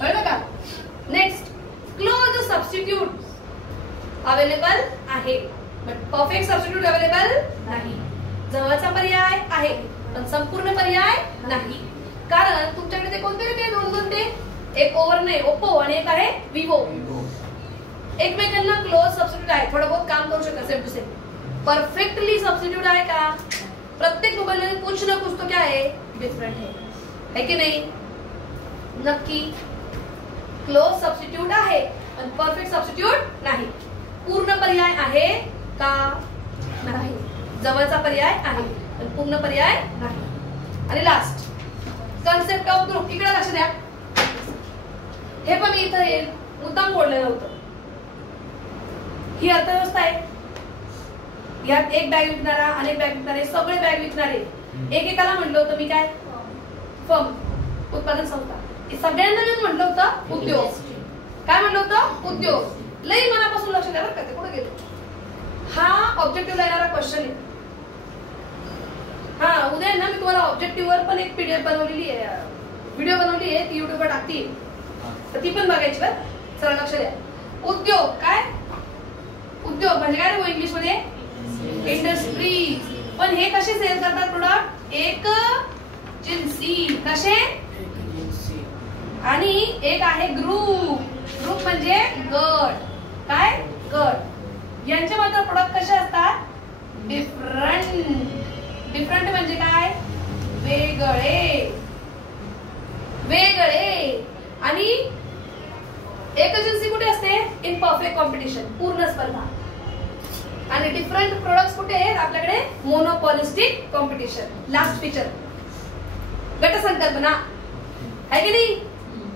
कळलं का? नेक्स्ट क्लोज सबस्टिट्यूट अवेलेबल आहे पण परफेक्ट सबस्टिट्यूट अवेलेबल नाही. जवळचा पर्याय आहे पण संपूर्ण पर्याय नाही. कारण तुमच्याकडे ते कोणते ते दोन ते एक ओव्हर नाही ओप्पो आणि एक आहे विवो. एकमेकांना क्लोज सबस्टिट्यूट आहे. थोडं बहुत काम करू शकता same to same. Perfectly substitute आहे का? प्रत्येक मोबाइल में कुछ ना कुछ तो क्या है डिफरेंट है की नहीं? नक्की क्लोज सबस्टिट्यूट आहे आणि परफेक्ट सबस्टिट्यूट नाही. पूर्ण पर्याय आहे का? नाही. जवळचा पर्याय आहे पण पूर्ण पर्याय नाही. आणि लास्ट कन्सेप्ट ऑफ ग्रुप. इकडे लक्ष द्या. हे पण मी इथं येईल मुद्दाम बोललेलं होतं. ही अर्थव्यवस्था आहे. यात एक बॅग विकणारा, अनेक बॅग विकणारे, सगळे बॅग विकणारे. एकेकाला म्हणलं होतं मी काय? फर्म, उत्पादन संस्था. सगळ्यांना मी म्हणलं होतं उद्योग. काय म्हणलं होतं? उद्योग. लई मनापासून लक्ष द्या बरं का. ते कुठे गेलो? हा ऑब्जेक्टिव्हला येणारा क्वेश्चन आहे. हा उद्या ना मी तुम्हाला ऑब्जेक्टिव्ह वर पण एक पीडीएफ बनवलेली आहे, व्हिडिओ बनवली आहे, ती युट्यूबवर टाकते, तर ती पण बघायची बरं. चला लक्ष द्या. उद्योग काय? उद्योग म्हणजे काय रे इंग्लिश मध्ये? इंडस्ट्रीज. पण हे कसे सेल करतात प्रोडक्ट? एक जिन्सी. कसे? आणि एक आहे ग्रुप. ग्रुप म्हणजे गट. काय? गट. यांच्या मात्र प्रोडक्ट कसे असतात? डिफरंट. डिफरंट म्हणजे काय? वेगळे. वेगळे. आणि एक एजन्सी कुठे असते? इन परफेक्ट कॉम्पिटिशन, पूर्ण स्पर्धा. आणि डिफरंट प्रोडक्ट्स कुठे आहेत? आपल्याकडे मोनोपॉलिस्टिक कॉम्पिटिशन. लास्ट फीचर गटसंकल्पना आहे की नाही?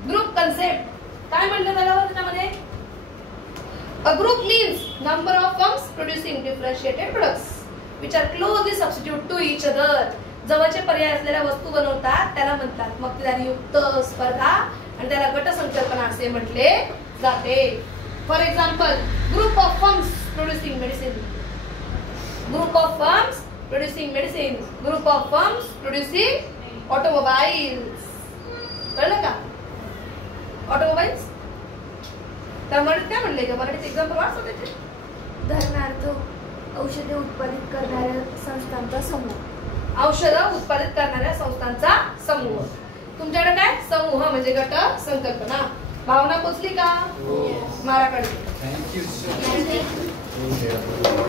ग्रुप कन्सेप्ट काय म्हटलं त्याच्यामध्ये? A group means number of firms producing differentiated products which are closely substitute to each other. जवळचे पर्याय असलेल्या वस्तू बनवतात त्याला म्हणतात. मग त्याला युक्त स्पर्धा आणि त्याला गट संकल्पना असे म्हटले जाते. For example group of firms producing medicine. Group of firms producing medicine. Group of firms producing automobiles. कळलं का? ऑटोमोबाईल्स त्या मराठीत काय म्हणले का? मराठीत एक्झाम्पल वाचतो त्याचे. उदाहरणार्थ औषधे उत्पादित करणाऱ्या संस्थांचा समूह. औषधं उत्पादित करणाऱ्या संस्थांचा समूह. तुमच्याकडे काय? समूह म्हणजे गट संकल्पना. भावना पोचली का? माराकडे. थँक्यू.